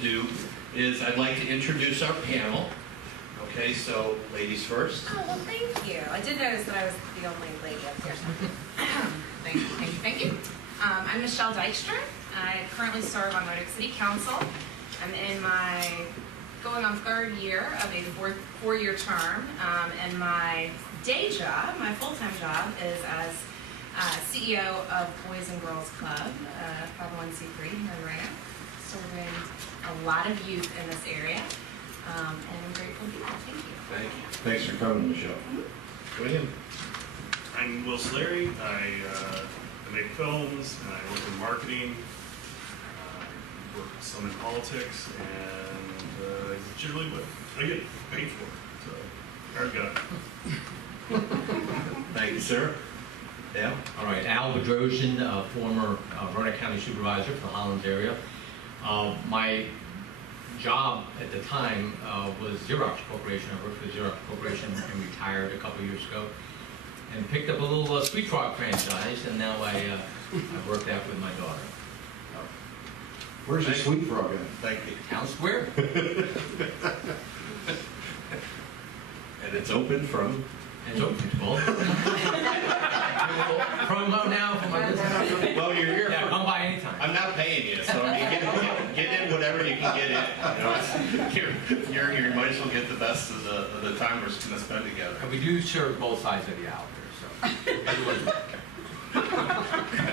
do is I'd like to introduce our panel. Okay, so ladies first. Oh, well, thank you. I did notice that I was the only lady up here. Thank you. I'm Michelle Dykstra. I currently serve on Roanoke City Council. I'm in my going on third year of a four-year term, and my day job, my full-time job, is as CEO of Boys and Girls Club, 501c3 here in Roanoke. So we're doing a lot of youth in this area, and I'm grateful to be here. Thank you. Thank you. Thanks for coming, Michelle. William. I'm Will Sellari. I make films, and I work in marketing, work some in politics, and generally what I get paid for. So, hard got it. Thank you, sir. Yeah. All right, Al Bedrosian, former Roanoke County Supervisor for the Highlands area. My job at the time was Xerox Corporation. I worked for Xerox Corporation and retired a couple years ago, and picked up a little Sweet Frog franchise, and now I work that with my daughter. Where's your sweet frog at? Thank you. Town Square. And it's open from. It's open. Well, promo now for my business. Well, you're here. Yeah, come by anytime. I'm not paying you, so I mean, get in whatever you can get in. You know, you might as well get the best of the time we're going to spend together. And we do serve both sides of the aisle here,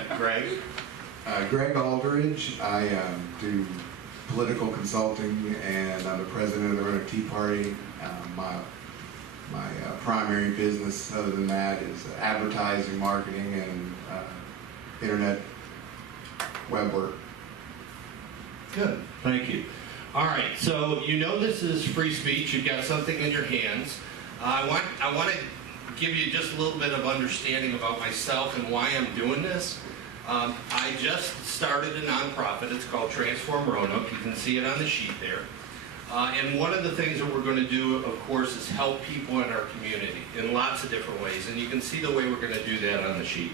so. Greg. Greg Aldridge. I do political consulting, and I'm the president of the Roanoke Tea Party. My primary business, other than that, is advertising, marketing, and internet web work. Good, thank you. All right, so you know this is free speech. You've got something in your hands. I want to give you just a little bit of understanding about myself and why I'm doing this. I just started a nonprofit. It's called Transform Roanoke. You can see it on the sheet there. And one of the things that we're going to do, of course, is help people in our community in lots of different ways. And you can see the way we're going to do that on the sheet.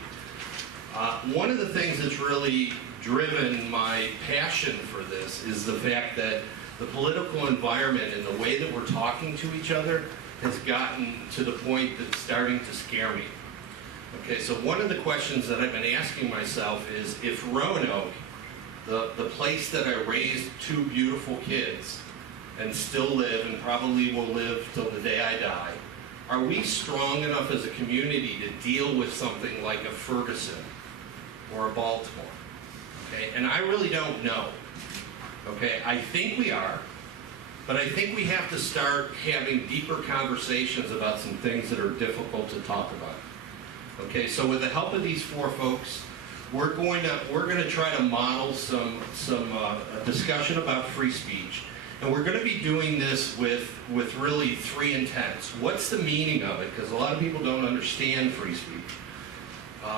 One of the things that's really driven my passion for this is the fact that the political environment and the way that we're talking to each other has gotten to the point that's starting to scare me. Okay, so one of the questions that I've been asking myself is, if Roanoke, the place that I raised two beautiful kids and still live and probably will live till the day I die, are we strong enough as a community to deal with something like a Ferguson or a Baltimore? Okay, and I really don't know. Okay, I think we are, but I think we have to start having deeper conversations about some things that are difficult to talk about. Okay, so with the help of these four folks, we're going to try to model some discussion about free speech. And we're going to be doing this with really three intents. What's the meaning of it? Because a lot of people don't understand free speech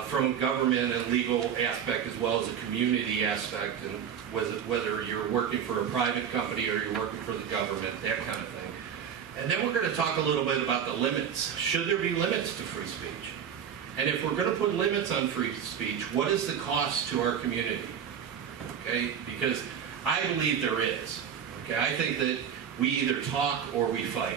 from a government and legal aspect, as well as a community aspect, and whether you're working for a private company or you're working for the government, that kind of thing. And then we're going to talk a little bit about the limits. Should there be limits to free speech? And if we're going to put limits on free speech, what is the cost to our community? Okay, because I believe there is. Okay, I think that we either talk or we fight.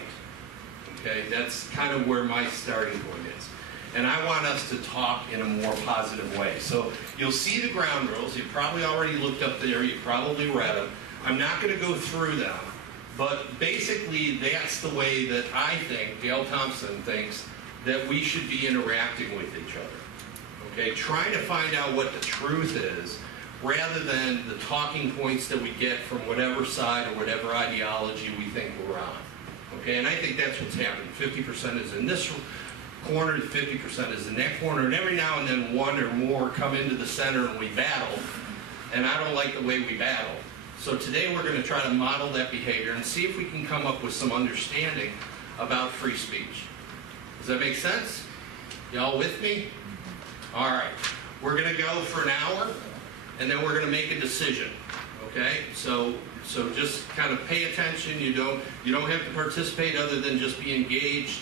Okay, that's kind of where my starting point is. And I want us to talk in a more positive way. So you'll see the ground rules. You've probably already looked up there. You've probably read them. I'm not going to go through them. But basically, that's the way that I think, Dale Thompson thinks, that we should be interacting with each other. Okay, trying to find out what the truth is, rather than the talking points that we get from whatever side or whatever ideology we think we're on. Okay, and I think that's what's happening. 50% is in this corner, 50% is in that corner, and every now and then one or more come into the center and we battle, and I don't like the way we battle. So today we're going to try to model that behavior and see if we can come up with some understanding about free speech. Does that make sense? Y'all with me? All right. We're going to go for an hour, and then we're going to make a decision. Okay? So just kind of pay attention. You don't have to participate other than just be engaged.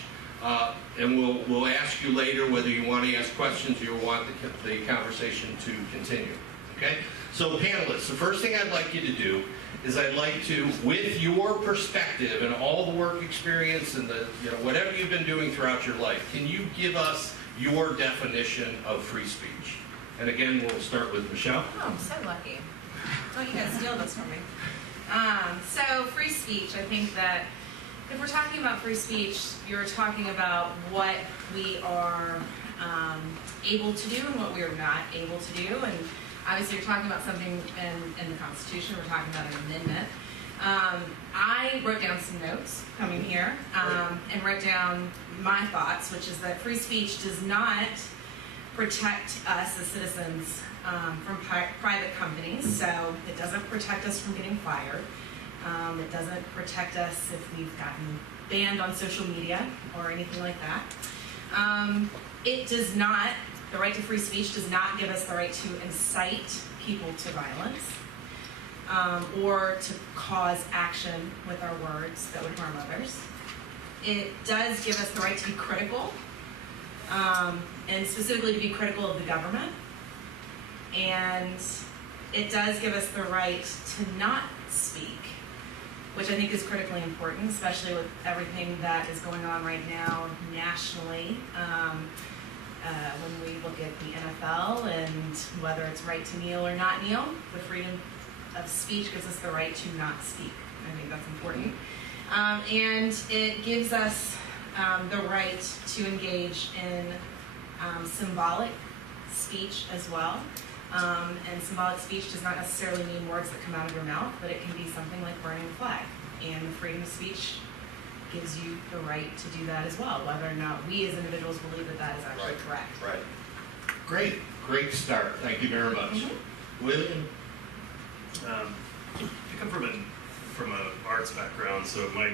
And we'll ask you later whether you want to ask questions or you want the conversation to continue. Okay? So panelists, the first thing I'd like you to do is I'd like to, with your perspective and all the work experience and the, whatever you've been doing throughout your life, can you give us your definition of free speech? And again, we'll start with Michelle. Oh, I'm so lucky. Don't you guys steal this from me. So free speech, I think that if we're talking about free speech, you're talking about what we are able to do and what we are not able to do. And obviously you're talking about something in the Constitution, we're talking about an amendment. I wrote down some notes coming here and wrote down my thoughts, which is that free speech does not protect us as citizens from private companies. So it doesn't protect us from getting fired. It doesn't protect us if we've gotten banned on social media or anything like that. It does not, the right to free speech does not give us the right to incite people to violence or to cause action with our words that would harm others. It does give us the right to be critical, and specifically to be critical of the government. And it does give us the right to not speak, which I think is critically important, especially with everything that is going on right now nationally. When we look at the NFL and whether it's right to kneel or not kneel, the freedom of speech gives us the right to not speak. I think that's important. And it gives us the right to engage in symbolic speech as well. And symbolic speech does not necessarily mean words that come out of your mouth, but it can be something like burning a flag. And the freedom of speech gives you the right to do that as well, whether or not we as individuals believe that that is actually correct. Right. Great start. Thank you very much. William? I come from an arts background, so my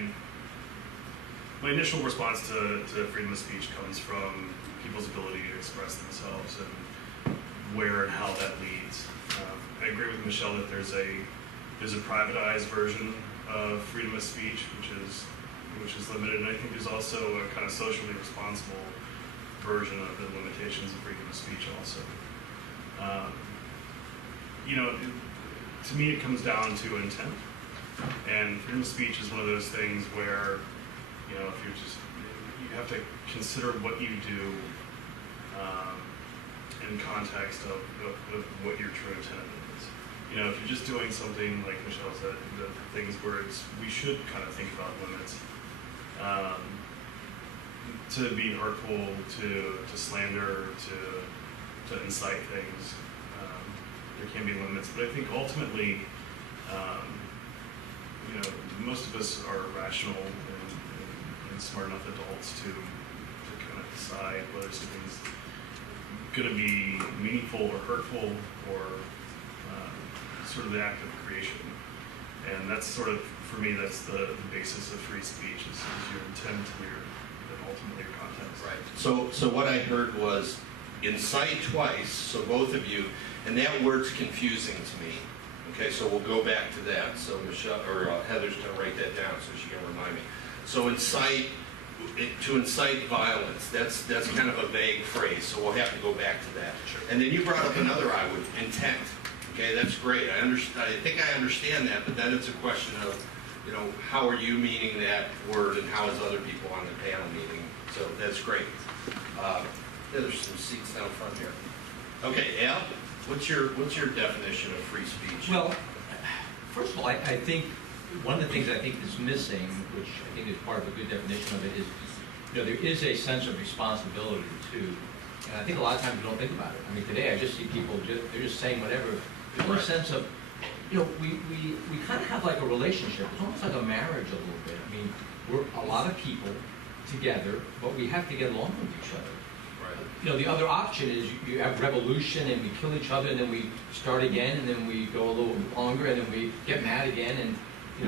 initial response to freedom of speech comes from people's ability to express themselves and where and how that leads. I agree with Michelle that there's a privatized version of freedom of speech, which is limited, and I think there's also a kind of socially responsible version of the limitations of freedom of speech also. To me it comes down to intent, and freedom of speech is one of those things where, if you have to consider what you do in context of what your true intent is. If you're just doing something like Michelle said, the things where we should kind of think about limits. To be hurtful, to slander, to incite things, there can be limits. But I think ultimately, most of us are rational and smart enough adults to kind of decide whether something's going to be meaningful or hurtful or sort of the act of creation. And that's sort of, for me, that's the basis of free speech is your intent and ultimately your context. Right. So what I heard was incite twice, so both of you, and that word's confusing to me. Okay, so we'll go back to that. So Michelle or Heather's going to write that down so she can remind me. So to incite violence, that's kind of a vague phrase, so we'll have to go back to that. Sure. And then you brought up another intent. Okay, that's great. I think I understand that, but then it's a question of, how are you meaning that word and how is other people on the panel meaning? So that's great. There's some seats down front here. Okay, Al, what's your definition of free speech? Well, first of all, I think one of the things I think is missing, which I think is part of a good definition of it, is there is a sense of responsibility too. And I think a lot of times we don't think about it. I mean, today I just see people, they're just saying whatever. There's no sense of, we kind of have like a relationship. It's almost like a marriage a little bit. I mean, we're a lot of people together, but we have to get along with each other. Right. The other option is you have revolution and we kill each other and then we start again and then we go a little longer and then we get mad again and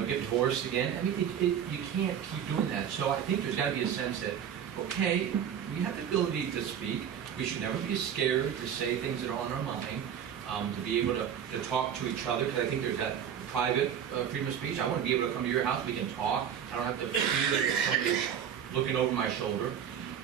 get divorced again. I mean, you can't keep doing that. So I think there's got to be a sense that, okay, we have the ability to speak. We should never be scared to say things that are on our mind, to be able to talk to each other, because I think there's that private freedom of speech. I want to be able to come to your house, we can talk. I don't have to feel that somebody's looking over my shoulder.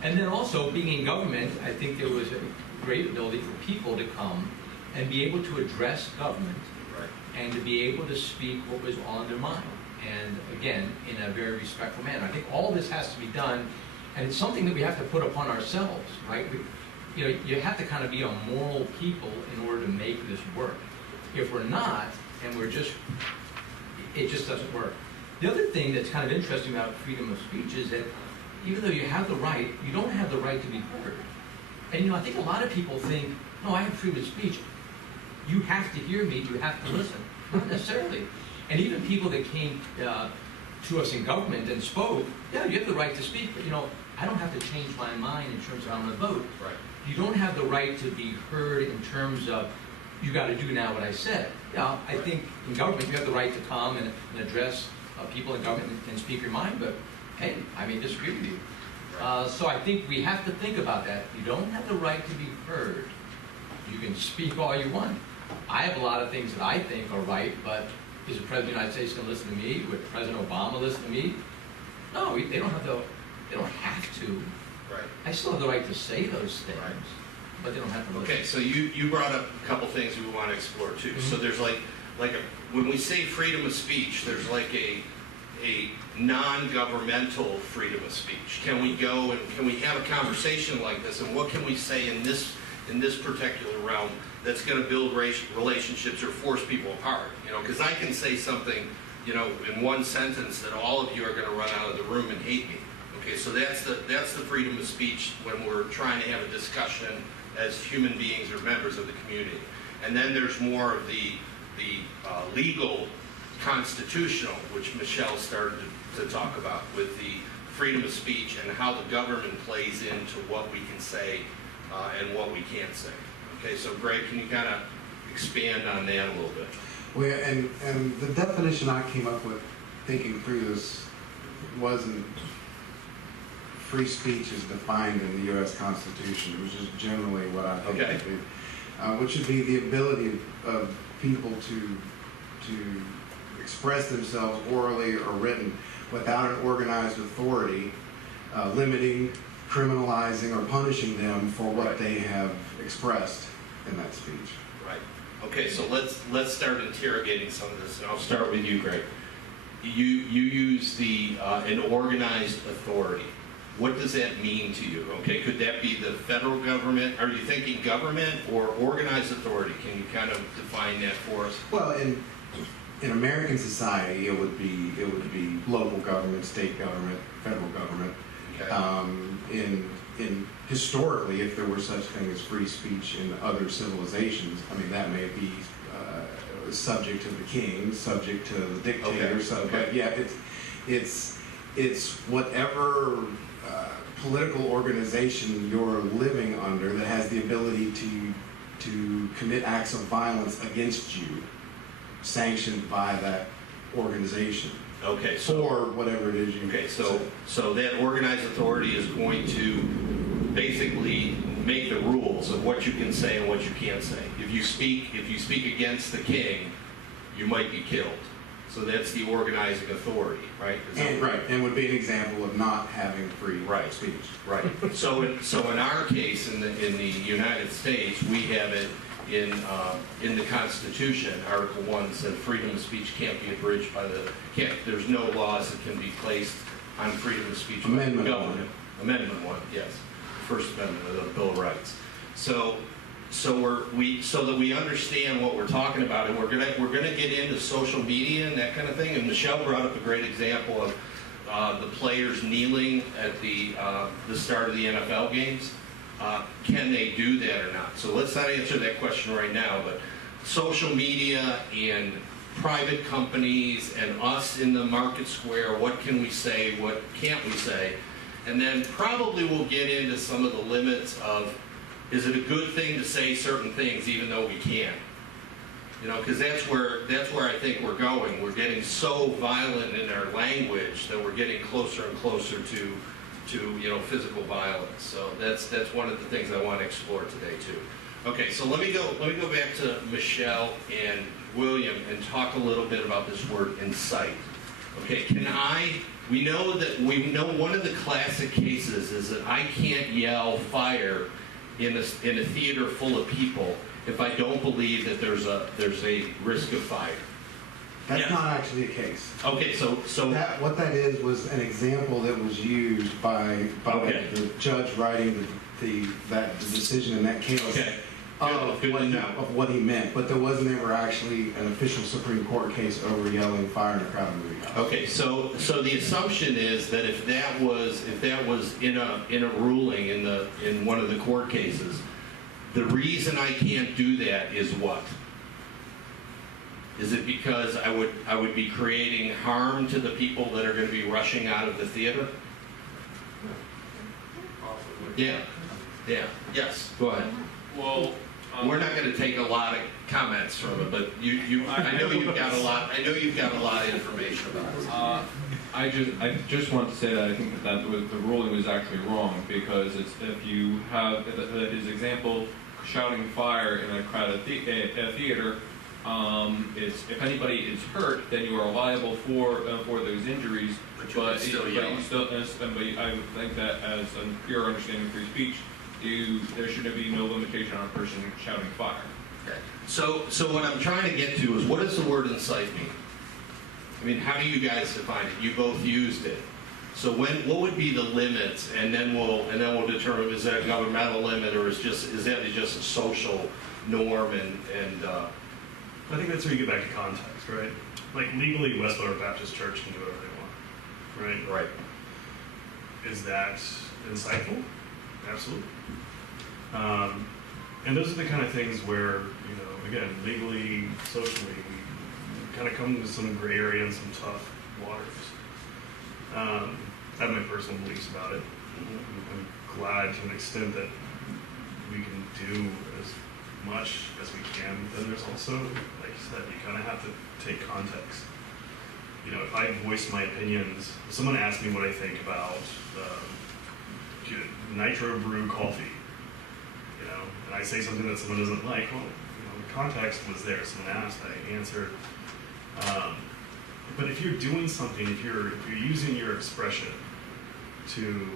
And then also, being in government, I think there was a great ability for people to come and be able to address government Right. and to be able to speak what was on their mind. And again, in a very respectful manner. I think all this has to be done, and it's something that we have to put upon ourselves, right? You have to kind of be a moral people in order to make this work. If we're not, and it just doesn't work. The other thing that's kind of interesting about freedom of speech is that even though you have the right, you don't have the right to be heard. And I think a lot of people think, no, I have freedom of speech. You have to hear me, you have to listen. Not necessarily. And even people that came to us in government and spoke, yeah, you have the right to speak, but I don't have to change my mind in terms of how I'm going to vote. Right. You don't have the right to be heard in terms of, you got to do now what I said. Yeah, I think in government you have the right to come and address people in government and speak your mind, but hey, I may disagree with you. So I think we have to think about that. You don't have the right to be heard. You can speak all you want. I have a lot of things that I think are right, but is the President of the United States going to listen to me? Would President Obama listen to me? No, they don't have to. Right. I still have the right to say those things, Right. but they don't have to listen. Okay, so you brought up a couple things we want to explore too. Mm-hmm. So there's when we say freedom of speech, there's like a non-governmental freedom of speech. Can we go and can we have a conversation like this, and what can we say in this particular realm that's going to build relationships or force people apart? Because I can say something, in one sentence that all of you are going to run out of the room and hate me. Okay, so that's the freedom of speech when we're trying to have a discussion as human beings or members of the community. And then there's more of the legal, constitutional, which Michelle started to talk about, with the freedom of speech and how the government plays into what we can say and what we can't say. Okay, so Greg, can you kind of expand on that a little bit? Well, and the definition I came up with thinking through this wasn't free speech is defined in the U.S. Constitution, which is generally what I think Okay. it would be, which would be the ability of people to express themselves orally or written without an organized authority limiting, criminalizing, or punishing them for what Right. they have expressed in that speech. Right. Okay, so let's start interrogating some of this, and I'll start with you, Greg. You use an organized authority. What does that mean to you? Okay, could that be the federal government? Are you thinking government or organized authority? Can you kind of define that for us? Well, in American society, it would be local government, state government, federal government. Okay. In historically, if there were such thing as free speech in other civilizations, I mean that may be subject to the king, subject to the dictator. Okay. Okay. But yeah, it's whatever political organization you're living under that has the ability to commit acts of violence against you, sanctioned by that organization. Okay, so Or whatever it is you okay, say. so that organized authority is going to basically make the rules of what you can say and what you can't say. If you speak against the king, you might be killed. So that's the organizing authority, right? And would be an example of not having free Right. speech. Right. So in our case, in the United States, we have it in the Constitution. Article 1 said freedom of speech can't be abridged by there's no laws that can be placed on freedom of speech by the Amendment government. Amendment 1, yes, First Amendment of the Bill of Rights. So that we understand what we're talking about, and we're gonna get into social media and that kind of thing. And Michelle brought up a great example of the players kneeling at the start of the NFL games. Can they do that or not? So let's not answer that question right now. But social media and private companies and us in the market square, what can we say? What can't we say? And then probably we'll get into some of the limits of, is it a good thing to say certain things even though we can't? Because that's where I think we're going. We're getting so violent in our language that we're getting closer and closer to physical violence. So that's one of the things I want to explore today too. Okay, so let me go back to Michelle and William and talk a little bit about this word incite. Okay, we know one of the classic cases is that I can't yell fire in a theater full of people if I don't believe that there's a risk of fire. That's Yes. not actually the case. Okay, so What that is was an example that was used by Okay. the judge writing the decision in that case. okay, Of good to know. of what he meant, but there wasn't ever actually an official Supreme Court case over yelling fire in a crowded movie house. Okay, so the assumption is that if that was in a ruling in one of the court cases, the reason I can't do that is what? Is it because I would be creating harm to the people that are going to be rushing out of the theater? Yeah, yes, go ahead. Well, We're not going to take a lot of comments from it, but I know you've got a lot. I know you've got a lot of information about it. I just want to say that I think that the ruling was actually wrong, because it's, if you have his example shouting fire in a crowded theater, it's, if anybody is hurt, then you are liable for those injuries. But you can still yell. But I would think that as a pure understanding of free speech, there should be no limitation on a person shouting fire. Okay. So what I'm trying to get to is, what does the word incite mean? I mean, how do you guys define it? You both used it. So what would be the limits, and then we'll determine, is that a governmental limit, or is that just a social norm and I think that's where you get back to context, right? Like legally, Westboro Baptist Church can do whatever they want, right? right. Is that insightful? Absolutely. And those are the kind of things where, again, legally, socially, we kind of come to some gray area and some tough waters. I have my personal beliefs about it. I'm glad to an extent that we can do as much as we can, but then there's also, like you said, you kind of have to take context. If I voice my opinions, if someone asks me what I think about nitro brew coffee, and I say something that someone doesn't like, well, the context was there. Someone asked, I answered. But if you're doing something, if you're using your expression to,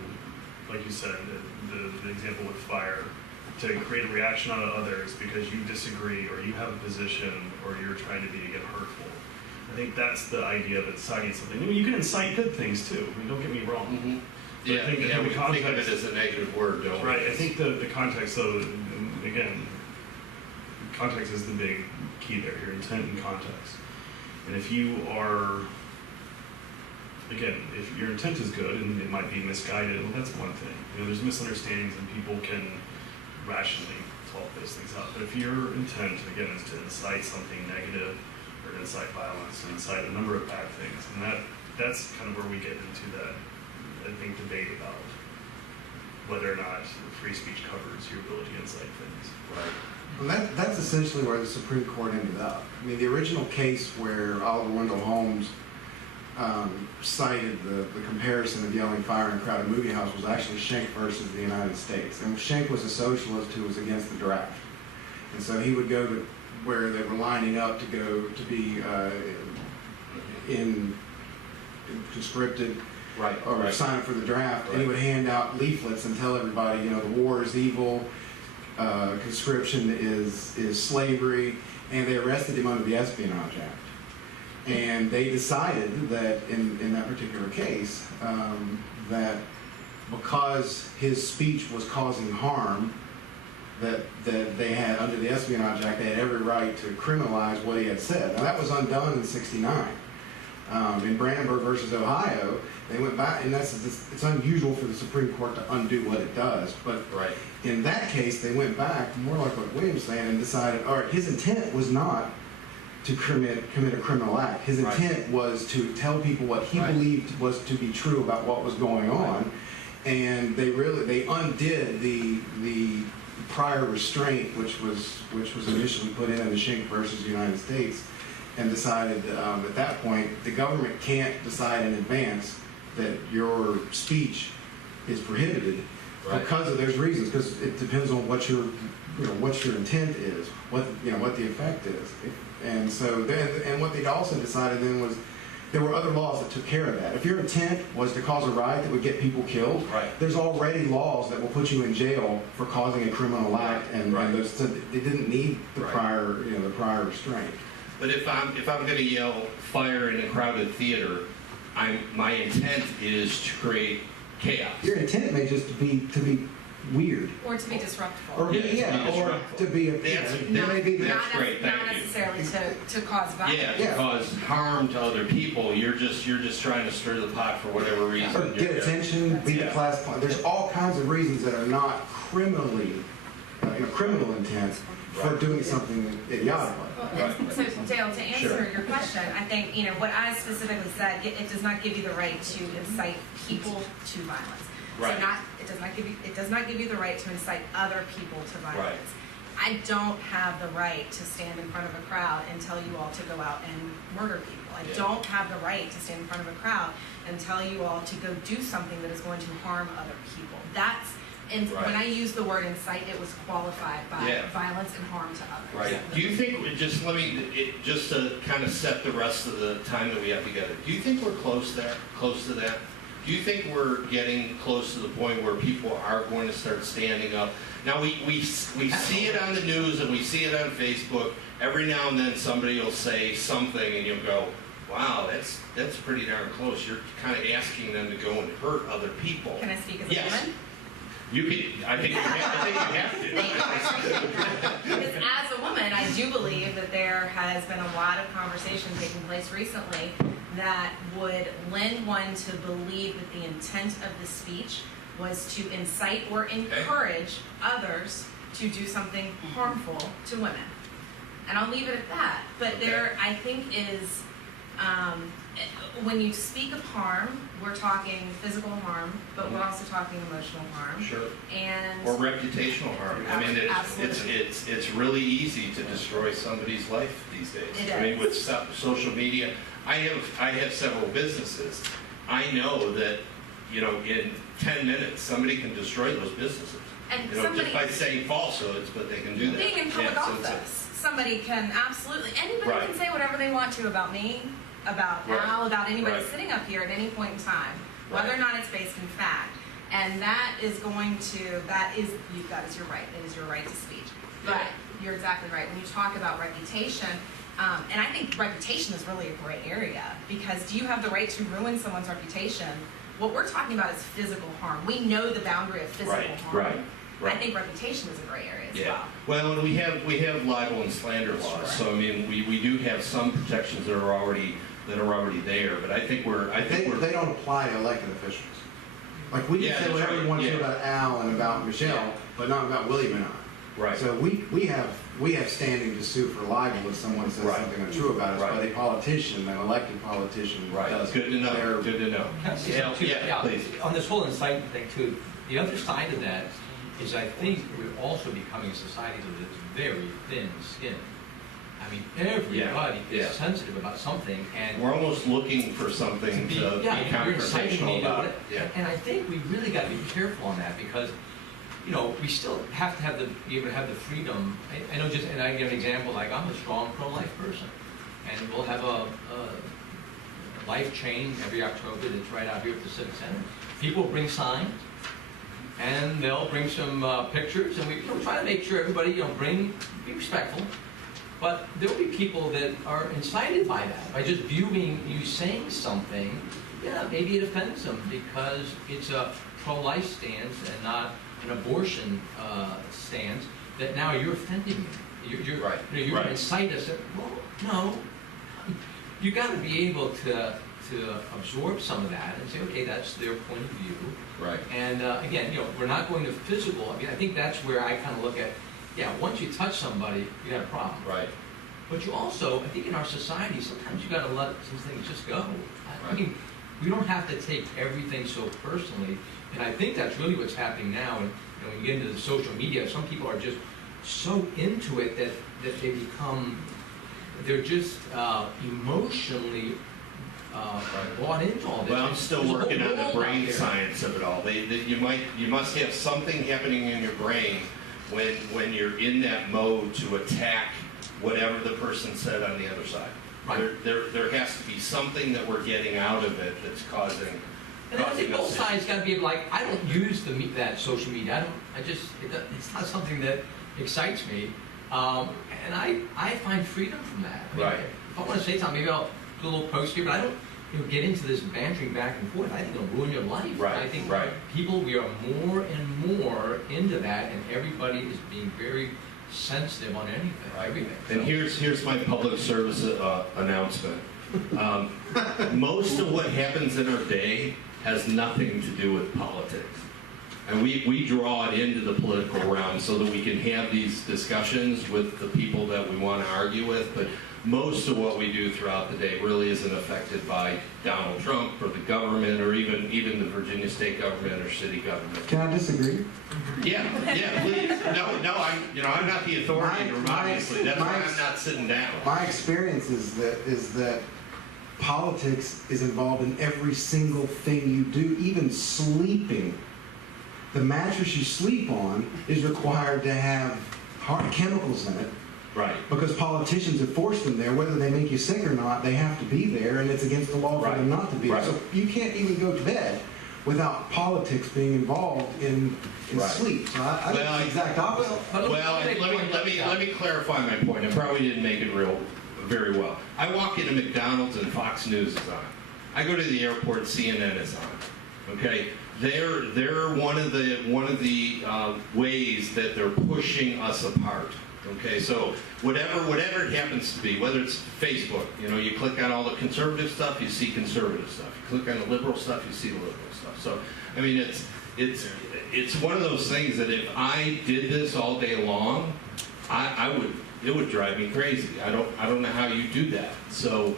like you said, the example with fire, to create a reaction on others because you disagree or you have a position or you're trying to be, again, hurtful. I think that's the idea of inciting something. I mean, you can incite good things too. I mean, don't get me wrong. Mm-hmm. But Yeah, I think that we the think of it context, as a negative word, don't we? right? I think the context, though, again, context is the big key there. Your intent and context. And if you are, again, if your intent is good and it might be misguided, well, that's one thing. There's misunderstandings and people can rationally talk those things out. But if your intent, again, is to incite something negative or to incite violence, to incite a number of bad things, and that's kind of where we get into that, I think, debate about whether or not free speech covers your ability to incite things. Right. Well, that's essentially where the Supreme Court ended up. I mean, the original case where Oliver Wendell Holmes cited the comparison of yelling fire in a crowded movie house was actually Schenck versus the United States. And Schenck was a socialist who was against the draft. And so he would go to where they were lining up to go to be conscripted, Right. or right. sign up for the draft, and he Right. would hand out leaflets and tell everybody, the war is evil, conscription is slavery, and they arrested him under the Espionage Act. And they decided that in that particular case, that because his speech was causing harm, that they had, under the Espionage Act, they had every right to criminalize what he had said. Now that was undone in '69. In Brandenburg versus Ohio, they went back, and it's unusual for the Supreme Court to undo what it does, but Right. in that case, they went back, more like what William's saying, and decided, all right, his intent was not to commit a criminal act. His Right. intent was to tell people what he Right. believed was to be true about what was going on, and they undid the prior restraint, which was initially put in the Schenck versus the United States, and decided at that point the government can't decide in advance that your speech is prohibited. Right. Because of those reasons, because it depends on what your intent is, what the effect is, and so then, and what they also decided then was there were other laws that took care of that. If your intent was to cause a riot that would get people killed, Right. there's already laws that will put you in jail for causing a criminal act, and, Right. so they didn't need the Right. prior restraint. But if I'm going to yell fire in a crowded theater, my intent is to create chaos. Your intent may just be to be weird, Or to be disruptive. or Yeah, to be or disruptive. to be. That's- There may be That's great, Not thank you. necessarily to cause violence. Yeah, to Yeah. cause harm to other people. You're just trying to stir the pot for whatever reason. Or get attention, be the Yeah. class. There's all kinds of reasons that are not criminally, criminal intent for Right. doing something idiotic. Well, Right. So Dale, to answer Sure. your question, I think, what I specifically said, it does not give you the right to incite people to violence. Right. So it does not give you the right to incite other people to violence. I don't have the right to stand in front of a crowd and tell you all to go out and murder people. I Yeah. don't have the right to stand in front of a crowd and tell you all to go do something that is going to harm other people. And Right. when I use the word incite, it was qualified by Yeah. violence and harm to others. Right. Do you think, just to kind of set the rest of the time that we have together, do you think we're close to that? Do you think we're getting close to the point where people are going to start standing up? Now, we see it on the news and we see it on Facebook. Every now and then somebody will say something and you'll go, wow, that's pretty darn close. You're kind of asking them to go and hurt other people. Can I speak as a Yes. woman? You can, I think you have to. Because as a woman, I do believe that there has been a lot of conversation taking place recently that would lend one to believe that the intent of the speech was to incite or encourage others to do something harmful to women. And I'll leave it at that. But there, I think, is, when you speak of harm, we're talking physical harm, but we're also talking emotional harm. Sure. And Or reputational harm. I mean, Absolutely. it's really easy to destroy somebody's life these days. It I mean, is. with social media, I have several businesses. I know that, in 10 minutes, somebody can destroy those businesses. And Just somebody by saying falsehoods, but they can do that. being in public Yeah, so it's office, somebody can anybody Right. can say whatever they want to about me, about Right. Al, about anybody Right. sitting up here at any point in time, whether or Right. not it's based in fact. And that is your right. It is your right to speech. But Yeah. you're exactly right. When you talk about reputation, and I think reputation is really a gray area, because do you have the right to ruin someone's reputation? What we're talking about is physical harm. We know the boundary of physical harm. Right. I think reputation is a gray area as Yeah. well. Well, and we have libel and slander laws, Sure. so I mean, we do have some protections that are already there, but I think They don't apply to elected officials. Like, we Yeah, can say that's whatever right. we want to Yeah. about Al and about Michelle, Yeah. but not about William and I. Right. So we have standing to sue for libel if someone says Right. something untrue about us, Right. but a politician, an elected politician, Right, does. good to know, They're- good to know. Can I say Yeah, something too? yeah, please. On this whole incitement thing too, the other side of that is I think we're also becoming a society that is very thin-skinned. I mean, everybody Yeah. is sensitive about something, and We're almost looking for something to be you're inciting me conversational to about. it. Yeah. And I think we really got to be careful on that, because we still have to be able to have the freedom. I know, and I give an example, like I'm a strong pro-life person, and we'll have a life chain every October that's right out here at the Civic Center. People bring signs, and they'll bring some pictures, and we try to make sure everybody, be respectful. But there will be people that are incited by that, by just viewing you saying something. Yeah, maybe it offends them because it's a pro-life stance and not an abortion stance. That now you're offending me. You're Right, you're going right. to incite us. Well, no. You got to be able to absorb some of that and say, okay, that's their point of view. Right. And again, we're not going to physical. I mean, I think that's where I kind of look at. Yeah, once you touch somebody, you got a problem. Right. But you also, I think in our society, sometimes you got to let some things just go. I Right. mean, we don't have to take everything so personally, and I think that's really what's happening now. And when you get into the social media, some people are just so into it that they become, they're just emotionally bought into all this. Well, I'm still There's a working whole on the world brain out there. science of it all. You must have something happening in your brain when you're in that mode to attack whatever the person said on the other side. Right. There has to be something that we're getting out of it that's causing. And I think us both to- sides got to be like, I don't use that social media. It's not something that excites me. And I find freedom from that. I mean, Right. If I want to say something, maybe I'll do a little post here, but I don't get into this bantering back and forth. I think it'll ruin your life. Right, I think right. people, we are more and more into that, and everybody is being very sensitive on anything, everything. And So- here's my public service announcement. Most of what happens in our day has nothing to do with politics. And we draw it into the political realm so that we can have these discussions with the people that we want to argue with, but most of what we do throughout the day really isn't affected by Donald Trump or the government or even the Virginia state government or city government. Can I disagree? Yeah, please. No, I'm not the authority in the room, obviously. That's why I'm not sitting down. My experience is that politics is involved in every single thing you do, even sleeping. The mattress you sleep on is required to have hard chemicals in it Right. because politicians have forced them there. Whether they make you sick or not, they have to be there, and it's against the law for them not to be there. Right. So you can't even go to bed without politics being involved in Right. sleep. So I think Well, it's the exact opposite. But Well, let me clarify my point. I probably didn't make it very well. I walk into McDonald's and Fox News is on. I go to the airport, CNN is on. Okay, they're one of the ways that they're pushing us apart. Okay, so whatever it happens to be, whether it's Facebook, you click on all the conservative stuff, you see conservative stuff. You click on the liberal stuff, you see the liberal stuff. So I mean, it's one of those things that if I did this all day long, it would drive me crazy. I don't know how you do that. So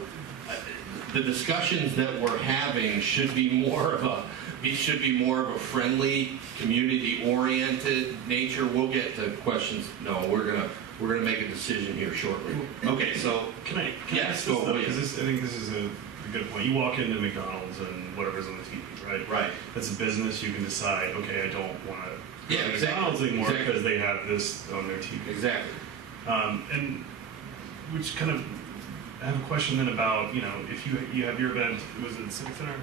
the discussions that we're having should be more of a friendly, community-oriented nature. We'll get to questions. No, we're gonna make a decision here shortly. Okay, so Can I Yes, ask go this though? ahead. Because I think this is a good point. You walk into McDonald's and whatever's on the TV, right? Right. That's a business. You can decide, okay, I don't want to Yeah, go to exactly, McDonald's anymore exactly. because they have this on their TV. exactly. And which kind of, I have a question then about, if you have your event, was it Civic Center?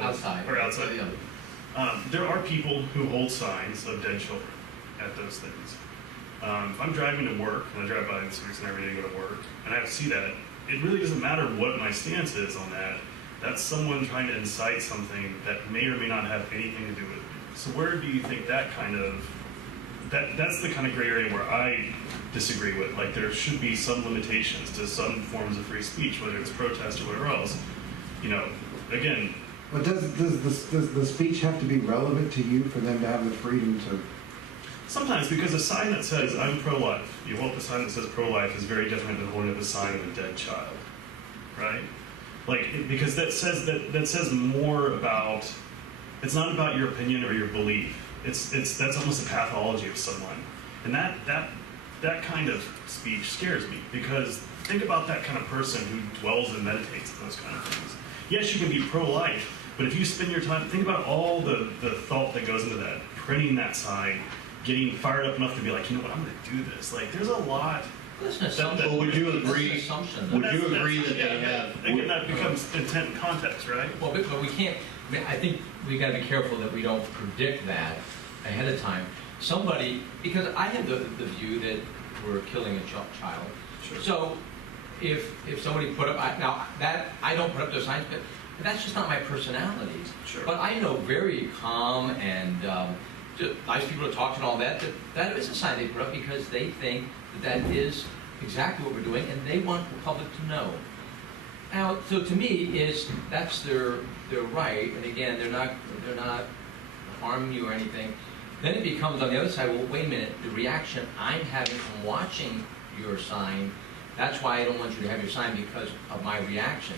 Outside. Or outside. Yeah. There are people who hold signs of dead children at those things. If I'm driving to work, and I drive by the Civic Center every day to go to work, and I see that, it really doesn't matter what my stance is on that. That's someone trying to incite something that may or may not have anything to do with it. So where do you think that's the kind of gray area where I disagree with? Like, there should be some limitations to some forms of free speech, whether it's protest or whatever else. Again, But does the speech have to be relevant to you for them to have the freedom to? sometimes, because a sign that says I'm pro-life, you hold up a sign that says pro-life is very different than holding up a sign of a dead child, right? Because that says more about, it's not about your opinion or your belief. That's almost a pathology of someone, and that kind of speech scares me, because think about that kind of person who dwells and meditates on those kind of things. Yes, you can be pro-life, but if you spend your time, think about all the thought that goes into that, printing that sign, getting fired up enough to be like, I'm going to do this. Like, there's a lot. That's an assumption. Well, would you agree? That's an assumption. Would you agree that they have? Again, that becomes intent and context, right? Well, but we can't, I think we got to be careful that we don't predict that ahead of time. Because I have the view that we're killing a child. Sure. So if somebody put up, I don't put up those signs, but that's just not my personality. Sure. But I know very calm and just nice people to talk to and all that is a sign they put up because they think that is exactly what we're doing and they want the public to know. Now, so to me, that's their right, and again, they're not harming you or anything. Then it becomes on the other side, well, wait a minute, the reaction I'm having from watching your sign, that's why I don't want you to have your sign because of my reaction.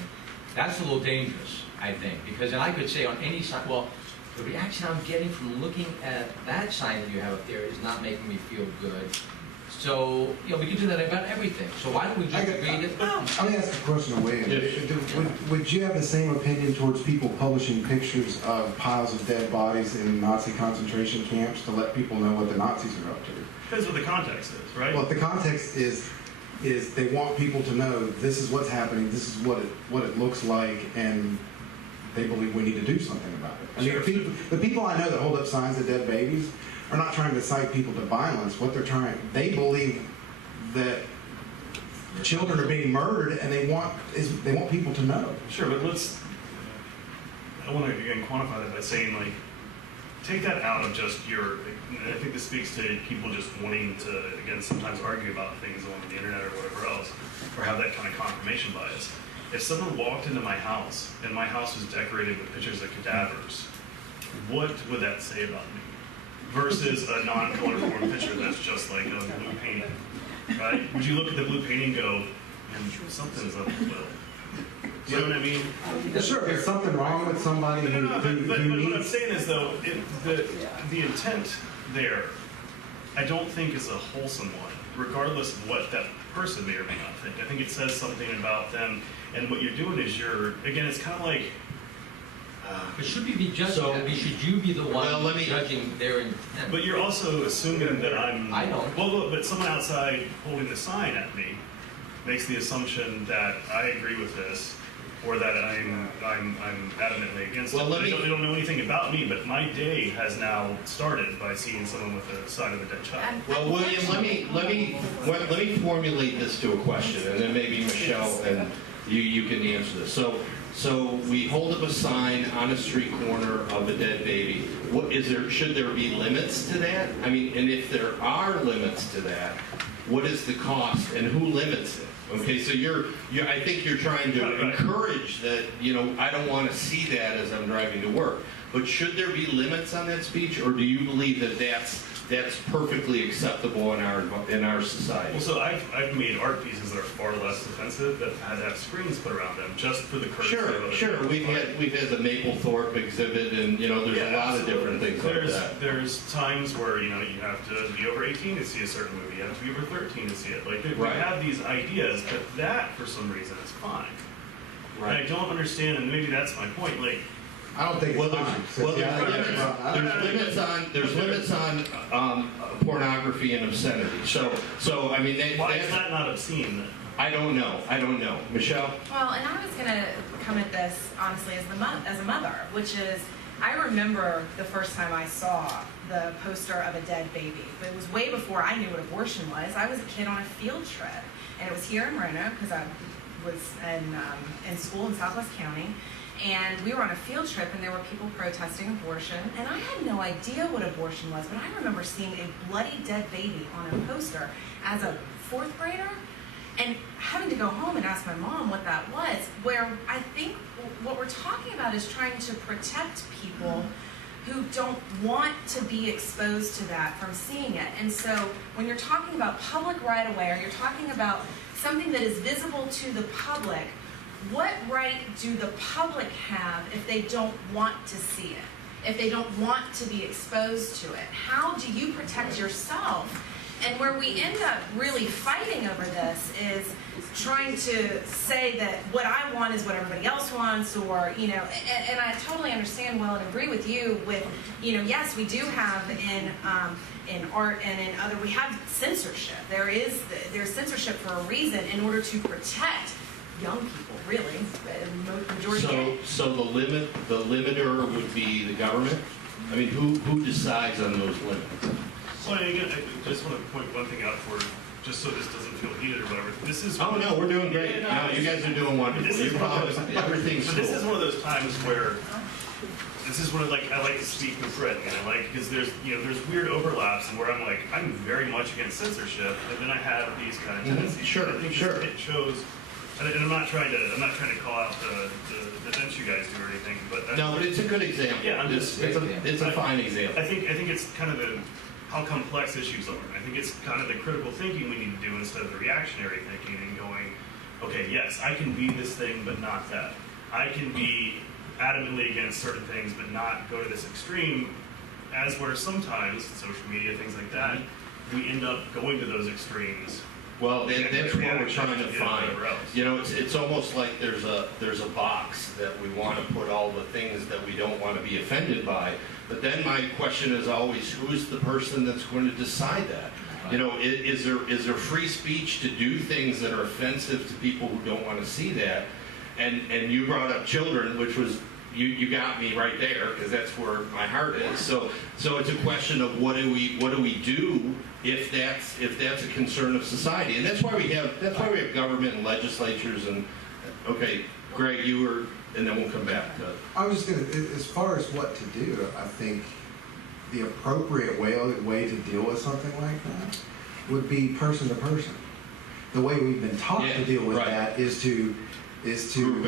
That's a little dangerous, I think, because then I could say on any sign, well, the reaction I'm getting from looking at that sign that you have up there is not making me feel good. So, we can do that about everything. So why don't we just agree that, Let me ask a question of William. Yes. Would you have the same opinion towards people publishing pictures of piles of dead bodies in Nazi concentration camps to let people know what the Nazis are up to? Depends what the context is, right? Well, if the context is is they want people to know this is what's happening, this is what it looks like, and they believe we need to do something about it. I mean, the people I know that hold up signs of dead babies are not trying to incite people to violence. What they believe that children are being murdered, and they want people to know. Sure, but I want to again quantify that by saying, like, take that out of just and I think this speaks to people just wanting to, again, sometimes argue about things on the internet or whatever else, or have that kind of confirmation bias. If someone walked into my house and my house was decorated with pictures of cadavers, what would that say about me? Versus a non-color-formed picture that's just like a blue painting, right? Would you look at the blue painting and go, man, something's up with it? You know what I mean? Sure, if there's something wrong with somebody who But what I'm needs... saying is, though, the intent there, I don't think is a wholesome one, regardless of what that person may or may not think. I think it says something about them, and what you're doing is again, it's kind of like, But should we be judging So- that? Should you be the one Well, let me- judging their intent? but you're also assuming that I'm. I don't. Well, look, but someone outside holding the sign at me makes the assumption that I agree with this, or that I'm adamantly against Well, it. They don't know anything about me, but my day has now started by seeing someone with a sign of a dead child. Well, William, let me formulate this to a question, and then maybe Michelle and you can answer this. So we hold up a sign on a street corner of a dead baby. Should there be limits to that? I mean, and if there are limits to that, what is the cost and who limits it? Okay, so I think you're trying to encourage that, I don't want to see that as I'm driving to work. But should there be limits on that speech, or do you believe that that's perfectly acceptable in our society? Well, so I've made art pieces that are far less offensive that have screens put around them just for the courtesy of other Sure. people. We've had the Mapplethorpe exhibit, and there's a lot of different things like that. There's times where you have to be over 18 to see a certain movie. You have to be over 13 to see it. Like we Right. have these ideas, but that for some reason is fine. And I Right. don't understand, and maybe that's my point. Like, I don't think Well, it's fine. there's limits on pornography and obscenity. So I mean, why is that not obscene then? I don't know. Michelle? Well, and I was going to come at this honestly as a mother, which is I remember the first time I saw the poster of a dead baby, but it was way before I knew what abortion was. I was a kid on a field trip, and it was here in Roanoke because I was in school in Southwest County. And we were on a field trip, and there were people protesting abortion, and I had no idea what abortion was, but I remember seeing a bloody dead baby on a poster as a fourth grader, and having to go home and ask my mom what that was, where I think what we're talking about is trying to protect people who don't want to be exposed to that from seeing it. And so when you're talking about public right-of-way, or you're talking about something that is visible to the public, what right do the public have if they don't want to see it? If they don't want to be exposed to it? How do you protect yourself? And where we end up really fighting over this is trying to say that what I want is what everybody else wants, or, and I totally understand well and agree with you with, yes, we do have in art and in other, we have censorship. There's censorship for a reason in order to protect young people, really, the majority gay. So the limiter would be the government? I mean, who decides on those limits? Well, again, I just want to point one thing out just so this doesn't feel heated or whatever. This is. Oh, no, we're doing great. Yeah, No, you guys are doing wonderful. This is You're one of those, probably- everything's but this cool. is one of those times where this is when I like to speak with Fred, and because there's weird overlaps, and where I'm very much against censorship, and then I have these kind of tendencies. Sure, I think sure. it shows, and I'm not trying to call out the events you guys do or anything, but No, but it's a good example. Yeah, I'm just- It's a fine example. I think it's kind of how complex issues are. I think it's kind of the critical thinking we need to do instead of the reactionary thinking and going, okay, yes, I can be this thing, but not that. I can be adamantly against certain things, but not go to this extreme, as where sometimes, social media, things like that, we end up going to those extremes. Well, that's what we're trying to Yeah, find. whatever else. It's almost like there's a box that we want to put all the things that we don't want to be offended by. But then my question is always, who's the person that's going to decide that? You know, is there free speech to do things that are offensive to people who don't want to see that? And you brought up children, which was, you got me right there, because that's where my heart is. So it's a question of what do we do if that's a concern of society, and that's why we have government and legislatures and okay, Greg, you were, and then we'll come back to. I was just gonna, as far as what to do, I think the appropriate way to deal with something like that would be person to person. The way we've been taught to deal with that is to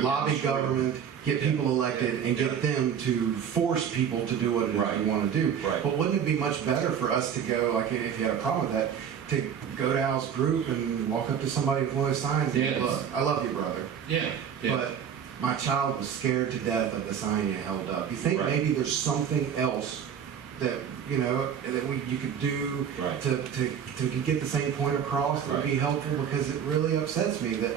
lobby government, get people elected, and get them to force people to do what it is we want to do. Right. But wouldn't it be much better for us to go, like if you had a problem with that, to go to Al's group and walk up to somebody with one of those signs and say, look, I love you, brother. Yeah. But my child was scared to death of the sign you held up. You think maybe there's something else that you could do to get the same point across that would be helpful, because it really upsets me that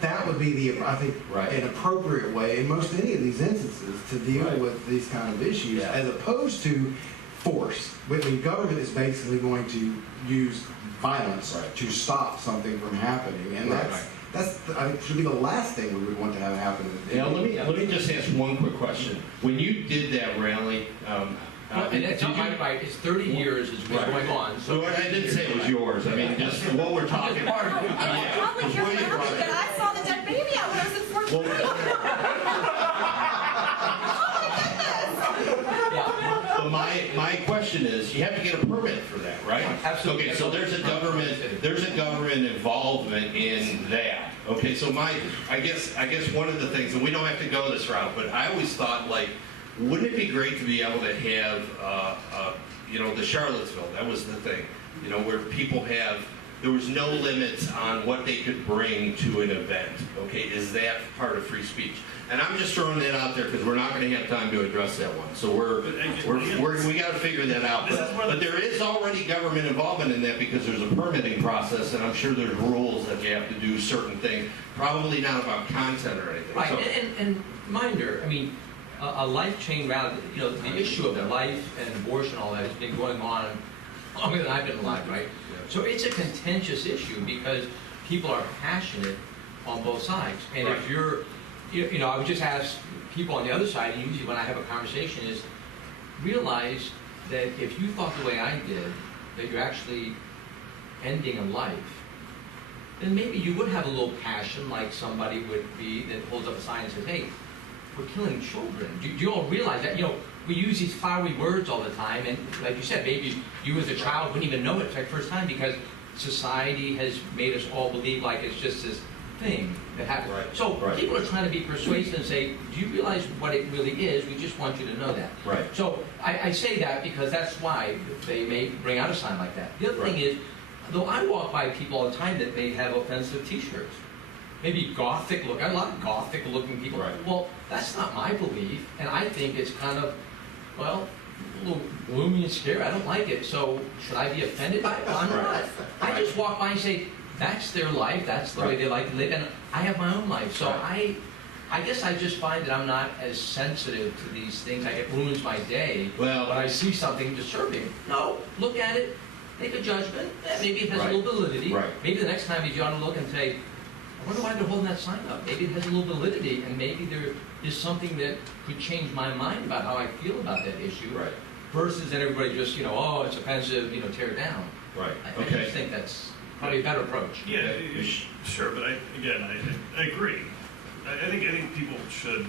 that would be an appropriate way in most any of these instances to deal with these kind of issues, as opposed to force. When government is basically going to use violence to stop something from happening, and that's I think should be the last thing we would want to have happen. Yeah, let me just ask one quick question. When you did that rally, and it's not my right. It's 30 years has been going on. So what I didn't say it was yours. I mean, just what we're talking about. Probably your family, but I saw the dead baby out when I was in fourth grade. So my question is, you have to get a permit for that, right? Absolutely. Okay, so there's a government involvement in that. Okay, so I guess one of the things, and we don't have to go this route, but I always thought, like, wouldn't it be great to be able to have, the Charlottesville, that was the thing, where people there was no limits on what they could bring to an event. Okay, is that part of free speech? And I'm just throwing that out there because we're not going to have time to address that one. So we got to figure that out. But there is already government involvement in that because there's a permitting process, and I'm sure there's rules that you have to do certain things. Probably not about content or anything. Right, So, and reminder, a life chain rather, the issue of life and abortion, all that has been going on longer than I've been alive, right? So it's a contentious issue because people are passionate on both sides. And if you're, I would just ask people on the other side, and usually when I have a conversation, is realize that if you thought the way I did, that you're actually ending a life, then maybe you would have a little passion like somebody would be that holds up a sign and says, hey, we're killing children. Do you all realize that? We use these flowery words all the time, and like you said, maybe you as a child wouldn't even know it for the first time because society has made us all believe like it's just this thing that happens. Right. So people are trying to be persuasive and say, do you realize what it really is? We just want you to know that. Right. So I say that because that's why they may bring out a sign like that. The other thing is, though I walk by people all the time that may have offensive t-shirts. Maybe gothic look. I have a lot of gothic looking people. Right. Well, that's not my belief, and I think it's kind of, a little gloomy and scary. I don't like it. So should I be offended by it? Well, I'm not. I just walk by and say, that's their life. That's the way they like to live, and I have my own life. So I guess I just find that I'm not as sensitive to these things. It ruins my day when I see something disturbing. No, look at it, make a judgment. Maybe it has a little validity. Right. Maybe the next time you ought to look and say, I wonder why they're holding that sign up. Maybe it has a little validity, and maybe there is something that could change my mind about how I feel about that issue. Right. Versus that everybody just, oh, it's offensive, tear it down. Right. I just think that's probably a better approach. Yeah, sure, but I agree. I think people should,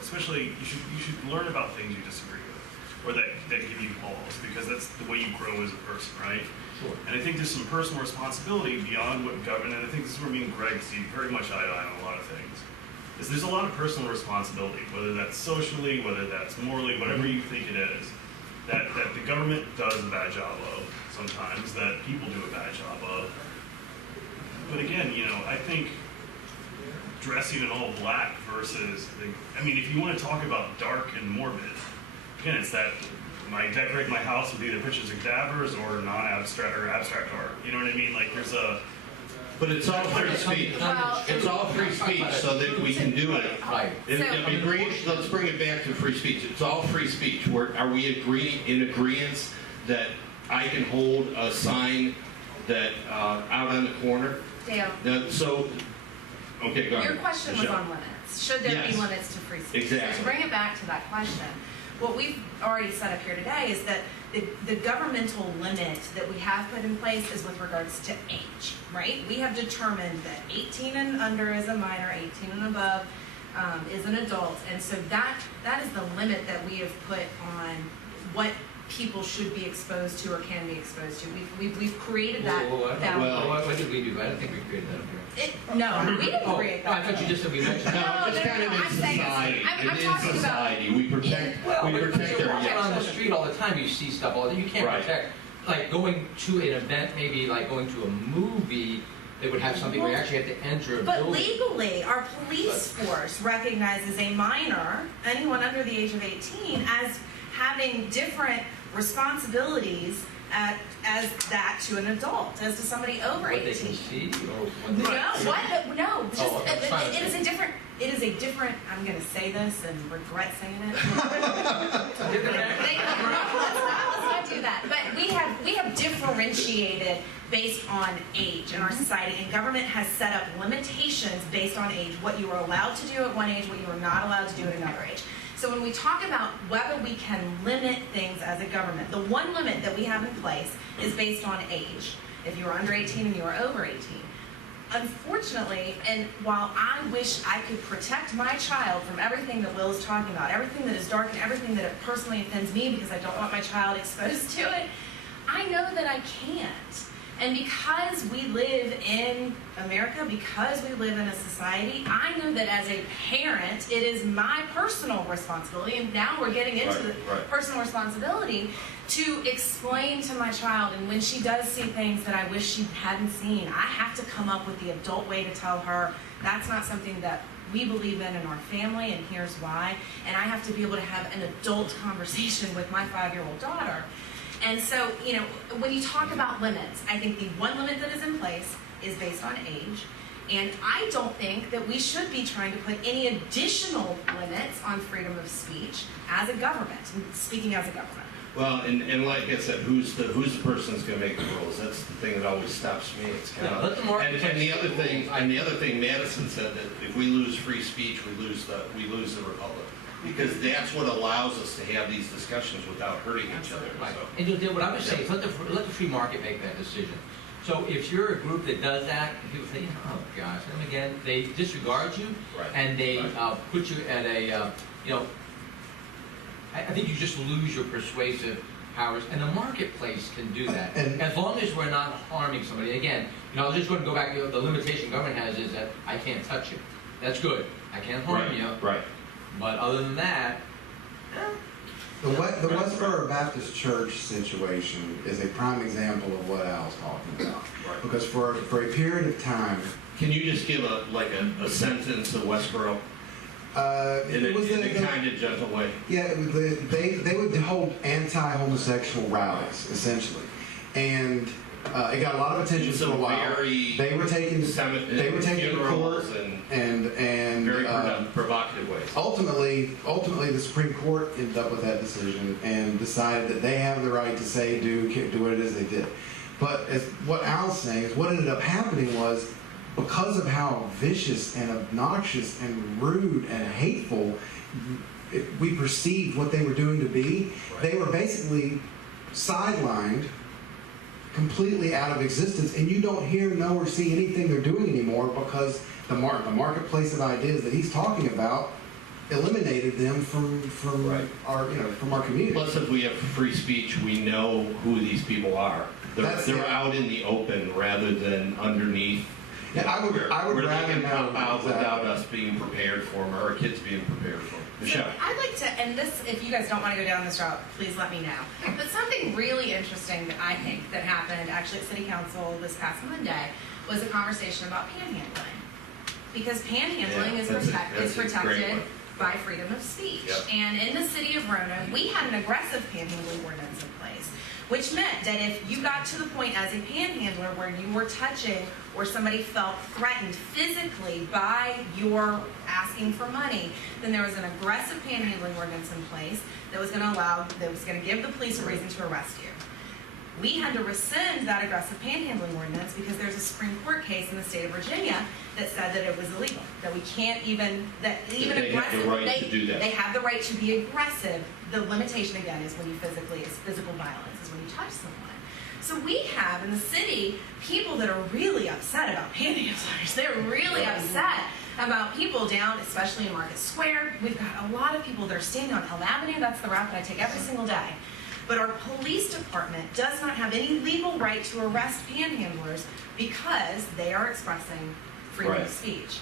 especially you should learn about things you disagree with, or that give you pause, because that's the way you grow as a person, right? Sure. And I think there's some personal responsibility beyond what government, and I think this is where me and Greg see very much eye to eye on a lot of things, is there's a lot of personal responsibility, whether that's socially, whether that's morally, whatever you think it is, that the government does a bad job of sometimes, that people do a bad job of. But again, I think dressing in all black versus, if you want to talk about dark and morbid, again, it's that I decorate my house with either pictures of cadavers or non-abstract or abstract art. You know what I mean? Like there's a. But it's all free speech. It's all free speech, so that we can do it. Right. Let's bring it back to free speech. It's all free speech. Are we in agreement that I can hold a sign that, out on the corner. Dale, Okay, go ahead. your question was Michelle. on limits. Should there be Yes. limits to free speech? So Exactly. to bring it back to that question, what we've already set up here today is that the governmental limit that we have put in place is with regards to age, right? We have determined that 18 and under is a minor, 18 and above is an adult, and so that is the limit that we have put on what people should be exposed to or can be exposed to. We've created that boundary. What did we do? I don't think we created that up here. No, we didn't Oh, create I that. thought you just said we mentioned No, that. just kind of in I'm saying- society. I'm In talking about- society, we protect Well, but our you're walking on the yes. street all the time, you see stuff all the time. You can't Right. protect, like going to an event, maybe like going to a movie, they would have something where you actually have to enter a But building. legally, our police force recognizes a minor, anyone under the age of 18, as having different responsibilities as that to an adult, as to somebody over What they 18. can see or what No, they... what? No, just, Oh, okay, fine. it is a different, I'm gonna say this and regret saying it. Let's not do that. But we have differentiated based on age in our society, and government has set up limitations based on age, what you are allowed to do at one age, what you are not allowed to do at another age. So when we talk about whether we can limit things as a government, the one limit that we have in place is based on age. If you are under 18 and you are over 18. Unfortunately, and while I wish I could protect my child from everything that Will is talking about, everything that is dark and everything that personally offends me because I don't want my child exposed to it, I know that I can't. And because we live in America, because we live in a society, I know that as a parent, it is my personal responsibility, and now we're getting into the Right. personal responsibility to explain to my child, and when she does see things that I wish she hadn't seen, I have to come up with the adult way to tell her that's not something that we believe in our family, and here's why. And I have to be able to have an adult conversation with my 5-year-old daughter. And so, when you talk about limits, I think the one limit that is in place is based on age. And I don't think that we should be trying to put any additional limits on freedom of speech as a government, speaking as a government. Well, and like I said, who's the person that's going to make the rules? That's the thing that always stops me. It's kind Yeah, of let the market and the take other the thing, rules. Madison said that if we lose free speech, we lose the republic, because that's what allows us to have these discussions without hurting each other. Right. So. And what I would say is let the free market make that decision. So if you're a group that does that, and people say, oh gosh, and again, they disregard you, Right. and they Right. put you at a, I think you just lose your persuasive powers, and the marketplace can do that. And- as long as we're not harming somebody. Again, I was just going to go back to the limitation government has is that I can't touch you. That's good. I can't harm you. Right. But other than that, The Westboro Baptist Church situation is a prime example of what Al's talking about. Right. Because for a period of time, Can you just give a sentence of Westboro in it was a kind of gentle way? Yeah, they would hold anti-homosexual rallies essentially, and it got a lot of attention for a while. They were taken to court and very provocative ways. ultimately the Supreme Court ended up with that decision and decided that they have the right to say do what it is they did. But as what Al's saying is what ended up happening was, because of how vicious and obnoxious and rude and hateful we perceived what they were doing to be, they were basically sidelined, completely out of existence, and you don't hear, know, or see anything they're doing anymore because the marketplace of ideas that he's talking about eliminated them from Right. our community. Plus, if we have free speech, we know who these people are. They're out in the open rather than underneath. And I would where rather they can know pop out exactly. without us being prepared for them, or our kids being prepared for them. Michelle. I'd like to, and this, if you guys don't want to go down this route, please let me know. But something really interesting that I think that happened actually at City Council this past Monday was a conversation about panhandling. Because panhandling is that's a great protected one. by freedom of speech. Yep. And in the city of Roanoke, we had an aggressive panhandling ordinance in place, which meant that if you got to the point as a panhandler where you were touching or somebody felt threatened physically by your asking for money, then there was an aggressive panhandling ordinance in place that was going to give the police a reason to arrest you. We had to rescind that aggressive panhandling ordinance because there's a Supreme Court case in the state of Virginia that said that it was illegal, that we can't even, that even they have the aggressive, right to do that. they have the right to be aggressive. The limitation again is when you is physical violence, is when you touch someone. So we have in the city people that are really upset about panhandlers. They're really upset about people down, especially in Market Square. We've got a lot of people that are standing on Elm Avenue. That's the route that I take every single day. But our police department does not have any legal right to arrest panhandlers because they are expressing freedom of speech.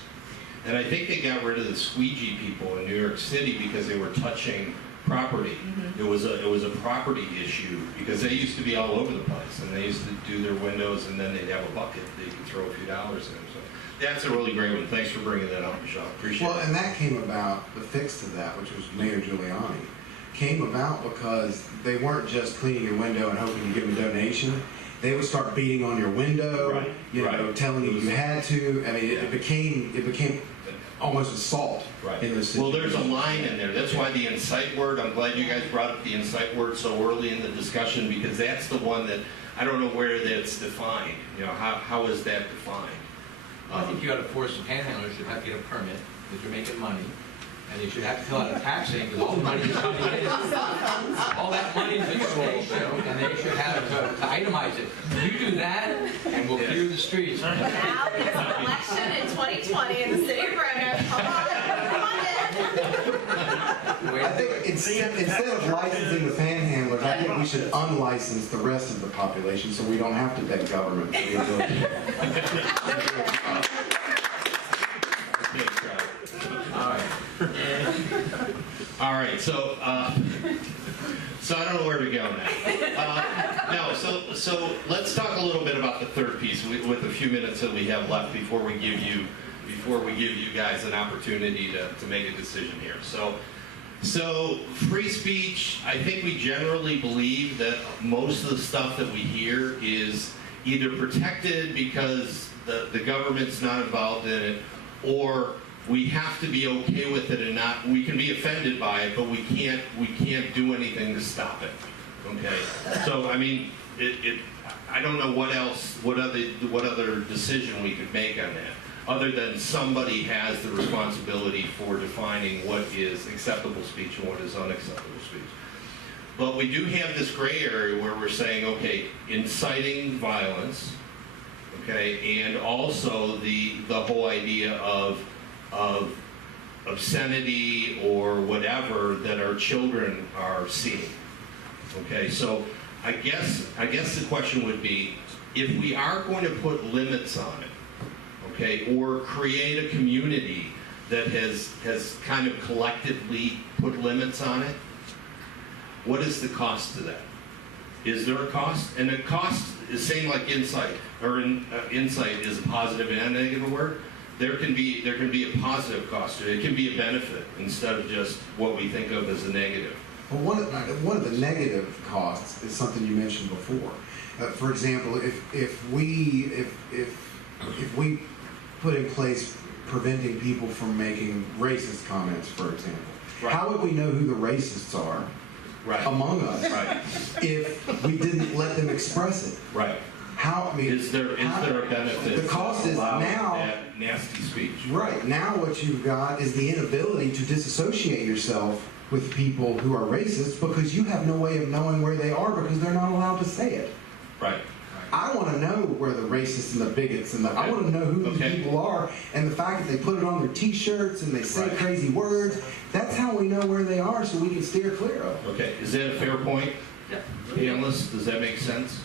And I think they got rid of the squeegee people in New York City because they were touching property. It was a property issue because they used to be all over the place, and they used to do their windows, and then they'd have a bucket they could throw a few dollars in. So that's a really great one. Thanks for bringing that up, Michelle. Appreciate it. Well, and that came about, the fix to that, which was Mayor Giuliani, came about because they weren't just cleaning your window and hoping you give them a donation. They would start beating on your window, Right, you know, right. telling you had to. I mean, Yeah. it became almost assault in this Well, situation. there's a line in there. That's why the incite word, I'm glad you guys brought up the incite word so early in the discussion, because that's the one that, I don't know where that's defined. You know, how is that defined? I think you got to force the panhandlers should have to get a permit because you're making money, and they should have to fill out a tax thing because all the money is coming in. All that money is in the station, and they should have to itemize it. You do that, and we'll clear the streets. Now there's an election in 2020 in the city of Roanoke. Come on in. I think instead of licensing the panhandlers, I think we should unlicense the rest of the population so we don't have to beg government for the ability. All right, so I don't know where to go now. So let's talk a little bit about the third piece with the few minutes that we have left before we give you guys an opportunity to make a decision here. So free speech, I think we generally believe that most of the stuff that we hear is either protected because the government's not involved in it, or we have to be okay with it and not, we can be offended by it, but we can't do anything to stop it. Okay? So, I mean, I don't know what other decision we could make on that, other than somebody has the responsibility for defining what is acceptable speech and what is unacceptable speech. But we do have this gray area where we're saying, okay, inciting violence, okay, and also the whole idea of obscenity or whatever that our children are seeing. Okay, so I guess the question would be, if we are going to put limits on it, okay, or create a community that has kind of collectively put limits on it, what is the cost to that? Is there a cost? And the cost is same like insight, or insight is a positive and a negative word. There can be a positive cost to it. It can be a benefit instead of just what we think of as a negative. Well, one of the negative costs is something you mentioned before. For example, if we put in place preventing people from making racist comments, for example, Right. how would we know who the racists are among us if we didn't let them express it? Right. Is there a benefit? The cost is allowing now that nasty speech. Right. Now what you've got is the inability to disassociate yourself with people who are racist because you have no way of knowing where they are because they're not allowed to say it. Right. I want to know where the racists and the bigots and I want to know who these people are, and the fact that they put it on their T-shirts and they say crazy words, that's how we know where they are so we can steer clear of them. Okay, is that a fair point? Yeah. Analyst, does that make sense?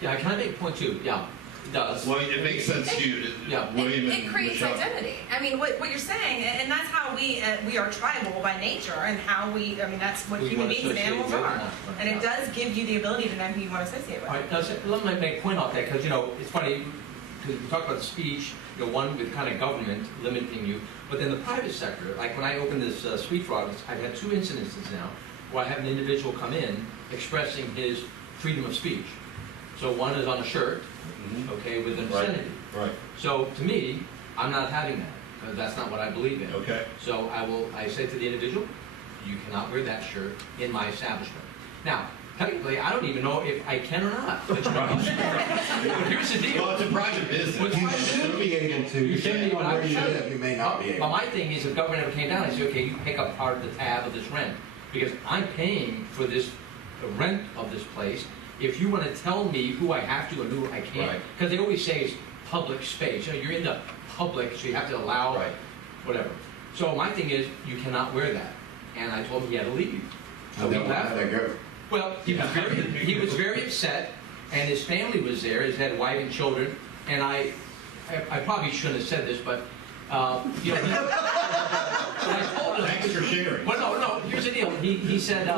Yeah, can I make a point too? Yeah, it does. Well, it makes sense to you, Yeah. William It and creates Michelle. identity. I mean, what you're saying, and that's how we are tribal by nature, and how that's what Who you human wanna beings and associate animals with, are. yeah. And it does give you the ability to know who you want to associate with. All right, now, let me make a point off that because, it's funny, because we talk about speech, one with kind of government limiting you, but then the private sector, like when I opened this speech fraud, I've had 2 incidences now where I have an individual come in expressing his freedom of speech. So one is on a shirt, okay, with an obscenity. Right. So to me, I'm not having that because that's not what I believe in. Okay. So I say to the individual, you cannot wear that shirt in my establishment. Now, technically, I don't even know if I can or not. But you know what? Here's the deal. Well, it's a private business. What's You private should be able to, You should be depending able on to. where you live, you may not be But able. my thing is, if government ever came down and said, okay, you pick up part of the tab of this rent, because I'm paying for this, the rent of this place. If you want to tell me who I have to and who I can't, Right. because they always say it's public space. You know, you're in the public, so you have to allow Right. whatever. So my thing is, you cannot wear that. And I told him he had to leave. So he How'd left. that go? Well, he was very upset, and his family was there, his had wife and children, and I probably shouldn't have said this, but, you know, but I told him. Thanks for sharing. Well, no, here's the deal. He said,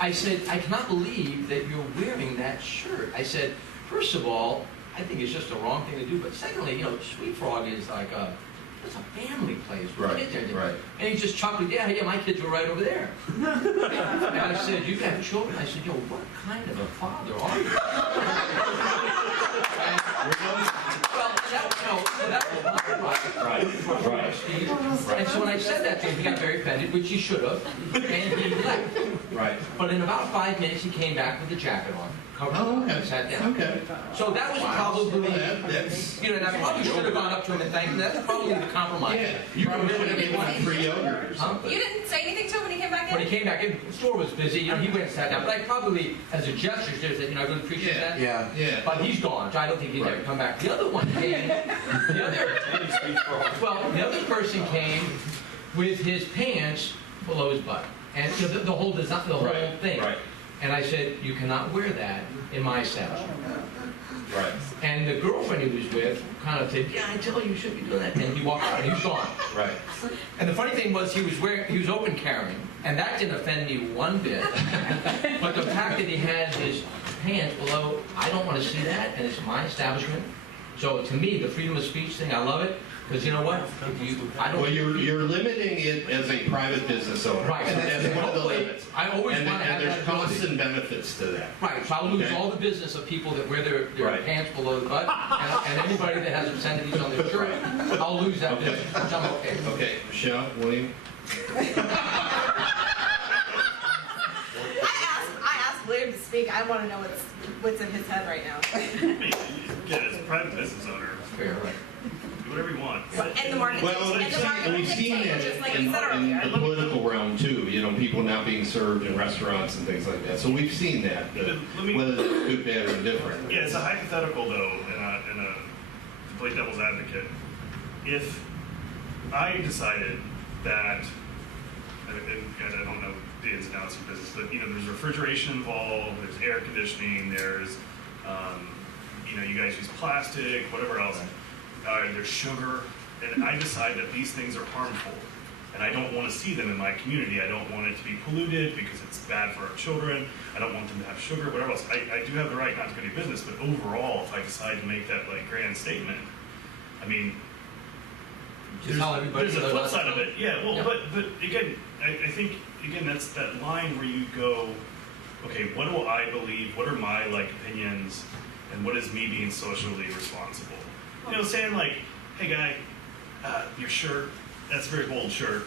I said, I cannot believe that you're wearing that shirt. I said, first of all, I think it's just the wrong thing to do, but secondly, you know, Sweet Frog is like it's a family place. Right, Kids are- right. And he just chuckled, yeah, my kids were right over there. And I said, you got children? I said, yo, what kind of a father are you? Well, Right. and so when I said that to him, he got very offended, which he should have, and he left. Right. But in about 5 minutes, he came back with the jacket on, covered Oh, up, okay. and sat down. Okay. So that was probably, That's, you know, and I probably should have gone up to him and thanked him. That's probably the compromise. yeah, you probably would have given him free yogurt or something. You didn't say anything to him when he came back When in? he came back in, the store was busy, you know, he went and sat down. But I probably, as a gesture, said, you know, I really appreciate Yeah. that. Yeah. Yeah. But he's gone, so I don't think he'd ever come back. The other one came, the other person came with his pants below his butt. And you know, the whole design, the whole Right, thing. right. And I said, you cannot wear that in my establishment. Right. And the girlfriend he was with kind of said, yeah, I tell you, you shouldn't be doing that. And he walked out, and he was gone. Right. And the funny thing was, he was open carrying, and that didn't offend me one bit. But the fact that he had his pants below, I don't want to see that, and it's my establishment. So to me, the freedom of speech thing, I love it, because you know what? I don't. Well, you're limiting it as a private business owner. Right. That's one of the limits. I always And want to have there's that costs ability. and benefits to that. Right, so I'll lose Okay. all the business of people that wear their Right. pants below the butt, and anybody that has obscenities on their shirt, I'll lose that Okay. business, which I'm okay with. Okay, Michelle, William? I asked William to speak. I want to know what's in his head right now. Yeah, as a private business owner, Fair, right. do whatever you want. And the market, Well, and the market we've seen dictates, it just like in you said earlier. the political realm too, you know, people not being served in restaurants and things like that. So we've seen that, Let me- whether it's good, bad, or indifferent. Yeah, it's a hypothetical though, and to play devil's advocate. If I decided that, and I don't know the ins and outs of business, but you know, there's refrigeration involved, there's air conditioning, there's, you know, you guys use plastic, whatever else. There's sugar, and I decide that these things are harmful, and I don't want to see them in my community. I don't want it to be polluted because it's bad for our children. I don't want them to have sugar, whatever else. I do have the right not to go do business, but overall, if I decide to make that like grand statement, I mean, Just tell everybody there's a they're flip not- side of it. Yeah, well, Yeah. but again, I think again that's that line where you go, okay, what do I believe? What are my like opinions, and what is me being socially responsible? You know, saying like, hey guy, your shirt, that's a very bold shirt.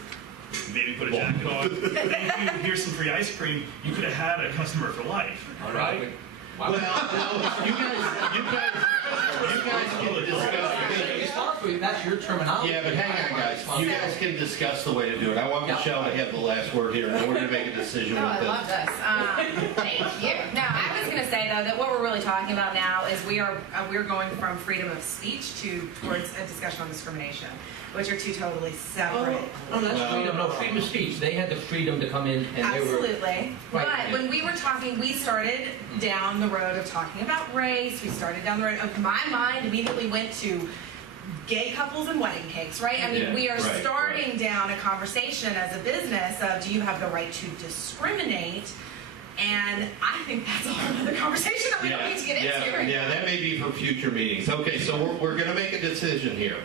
Maybe put a jacket on. Thank you. Here's some free ice cream. You could have had a customer for life, All right? right. Wow. Well, no, you guys can discuss. That's your terminology. Yeah, but hang on, guys. You guys can discuss the way to do it. I want Yeah. Michelle to have the last word here, and then we're going to make a decision Oh, I with love this. this. Thank you. No, I was going to say though that what we're really talking about now is we're going from freedom of speech towards a discussion on discrimination, which are two totally separate. No, that's freedom. No, freedom of speech. They had the freedom to come in, and they were. Absolutely. Right. But when we were talking, we started down the road of talking about race. We started down the road of my mind immediately went to gay couples and wedding cakes, right? I mean, Yeah, we are right, starting down a conversation as a business of do you have the right to discriminate? And I think that's a whole other conversation that we don't need to get into right Yeah, now. that may be for future meetings. Okay, so we're going to make a decision here.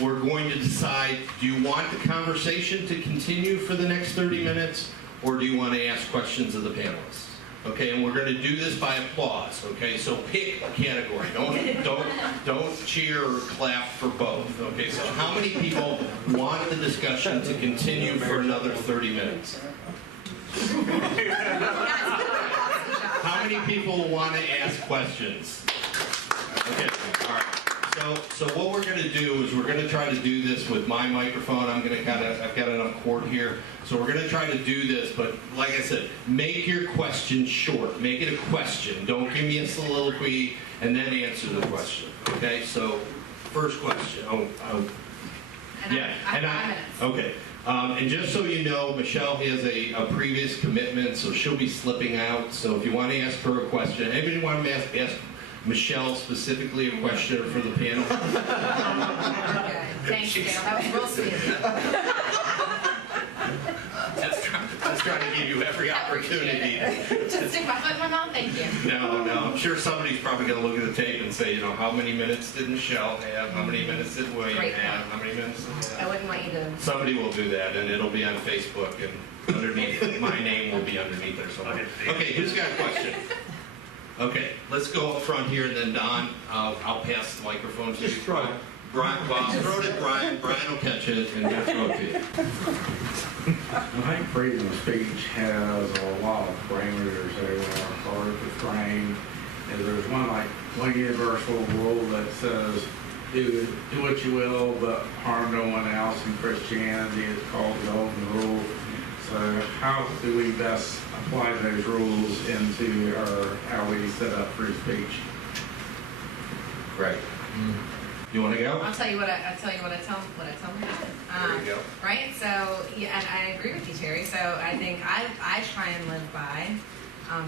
We're going to decide, do you want the conversation to continue for the next 30 minutes, or do you want to ask questions of the panelists? Okay, and we're going to do this by applause. Okay, so pick a category. Don't cheer or clap for both. Okay, so how many people want the discussion to continue for another 30 minutes? How many people want to ask questions? Okay, all right. So what we're going to do is we're going to try to do this with my microphone. I've got enough cord here. So we're going to try to do this, but like I said, make your question short. Make it a question. Don't give me a soliloquy and then answer the question. Okay, so first question. Okay. And just so you know, Michelle has a previous commitment, so she'll be slipping out. So if you want to ask her a question, anybody want to ask Michelle specifically a question for the panel? Thanks, Dale. That was real sweet of you. Just trying to give you every opportunity. Just stick my foot in my mouth. Thank you. No. I'm sure somebody's probably going to look at the tape and say, how many minutes did Michelle have? How many minutes did William have? How many minutes did I wouldn't want you to. Somebody will do that, and it'll be on Facebook, and underneath, my name will be underneath there somewhere. Okay, who's got a question? Okay, let's go up front here, and then Don, I'll pass the microphone to you. Just try it. Brian, well, throw it at Brian. Brian will catch it, and he'll throw it to you. I think freedom of speech has a lot of parameters that are hard to frame. And there's one universal rule that says, do what you will, but harm no one else. In Christianity, it's called the golden rule. So how do we best apply those rules into how we set up free speech? Right. You want to go? I'll tell you what I tell my husband. There you go. Right. So yeah, and I agree with you, Terry. So I think I try and live by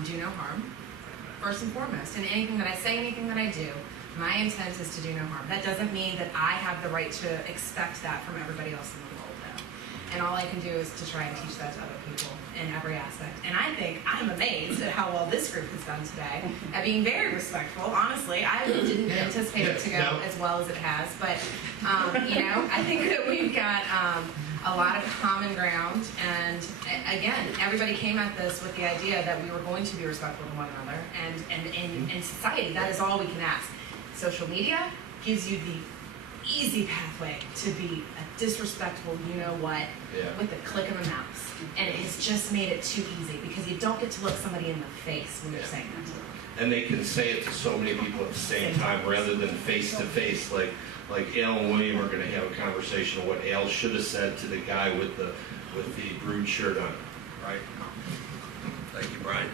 do no harm first and foremost. And anything that I say, anything that I do, my intent is to do no harm. That doesn't mean that I have the right to expect that from everybody else in the world, though. And all I can do is to try and teach that to other people in every aspect. And I think I'm amazed at how well this group has done today at being very respectful. Honestly, I didn't anticipate it to go as well as it has. But, I think that we've got a lot of common ground. And again, everybody came at this with the idea that we were going to be respectful to one another. And in society, that is all we can ask. Social media gives you the easy pathway to be a disrespectful with a click of a mouse. And it has just made it too easy because you don't get to look somebody in the face when you're saying that to them. And they can say it to so many people at the same time rather than face to face, like Al and William are going to have a conversation of what Al should have said to the guy with the brewed shirt on, right? Thank you, Brian.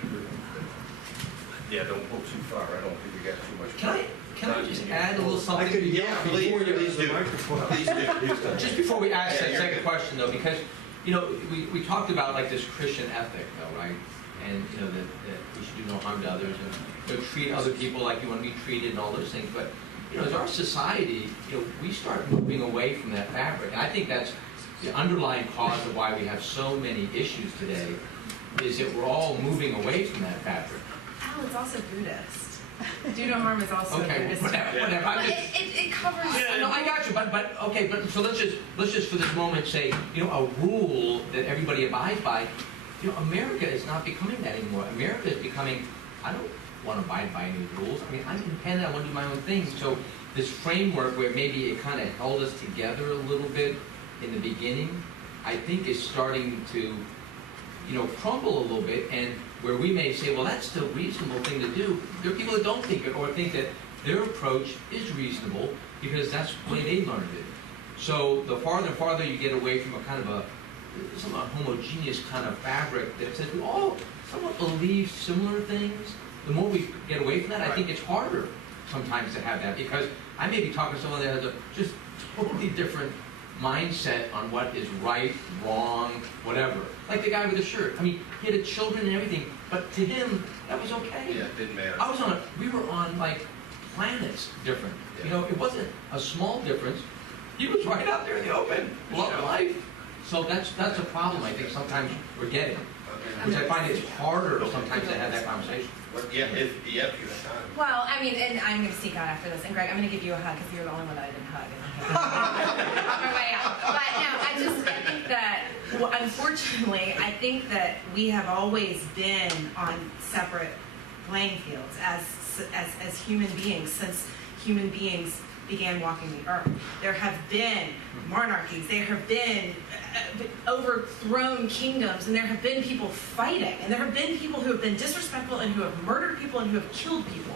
Yeah, don't go too far. I don't think we got too much. Can I just add a little something? Please do. Please do. Just before we ask that second question, though, because we talked about this Christian ethic, though, right? And that we should do no harm to others and treat other people like you want to be treated and all those things. But as our society, we start moving away from that fabric, and I think that's the underlying cause of why we have so many issues today. Is that we're all moving away from that fabric. Oh, it's also Buddhist. Do no harm is also okay, Buddhist. whatever. It covers. Yeah, no, I got you. But so let's just for this moment say, a rule that everybody abides by. America is not becoming that anymore. America is becoming. I don't want to abide by any rules. I mean, I'm independent. I want to do my own thing. So this framework where maybe it kind of held us together a little bit in the beginning, I think is starting to, crumble a little bit, and where we may say, well, that's the reasonable thing to do. There are people that don't think it, or think that their approach is reasonable because that's the way they learned it. So the farther and farther you get away from a kind of a somewhat homogeneous kind of fabric that says we all somewhat believe similar things, the more we get away from that, I think it's harder sometimes to have that, because I may be talking to someone that has a just totally different mindset on what is right, wrong, whatever. Like the guy with the shirt. I mean, he had children and everything, but to him, that was okay. Yeah, it didn't matter. We were on planets different. Yeah. It wasn't a small difference. He was right out there in the open, loved life. So that's a problem I think sometimes we're getting, which I find it's harder sometimes to have that conversation. Yeah, if you have time. Well, I mean, and I'm going to sneak out after this. And Greg, I'm going to give you a hug because you're the only one that I didn't hug. On my way out. But no, I think that, unfortunately, I think that we have always been on separate playing fields as human beings, since human beings began walking the earth. There have been monarchies, there have been overthrown kingdoms, and there have been people fighting, and there have been people who have been disrespectful and who have murdered people and who have killed people.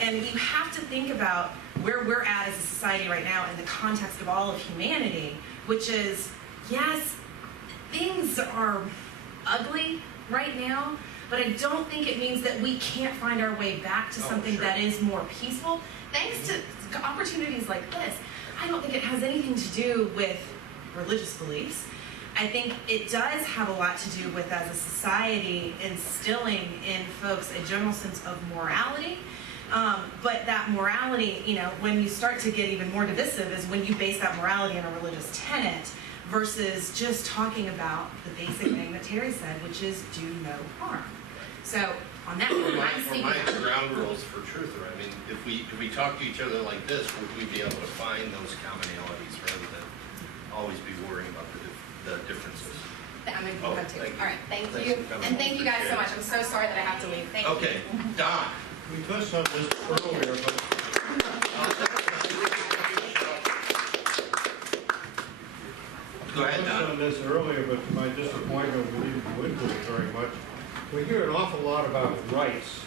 And you have to think about where we're at as a society right now in the context of all of humanity, which is, yes, things are ugly right now, but I don't think it means that we can't find our way back to something that is more peaceful. Thanks to opportunities like this, I don't think it has anything to do with religious beliefs. I think it does have a lot to do with, as a society, instilling in folks a general sense of morality. But that morality, when you start to get even more divisive is when you base that morality on a religious tenet versus just talking about the basic thing that Terry said, which is do no harm. So on that point, I'm seeing my ground rules for truther. I mean, if we talk to each other like this, would we be able to find those commonalities rather than always be worrying about the differences? I'm in Oh, too. thank you. All right, thank Thanks you. for coming. And thank you guys so much. I'm so sorry that I have to leave. Thank you. Okay, Don. We touched on this earlier, but Go ahead, touched Don. on this earlier, but to my disappointment, we didn't go into it very much. We hear an awful lot about rights.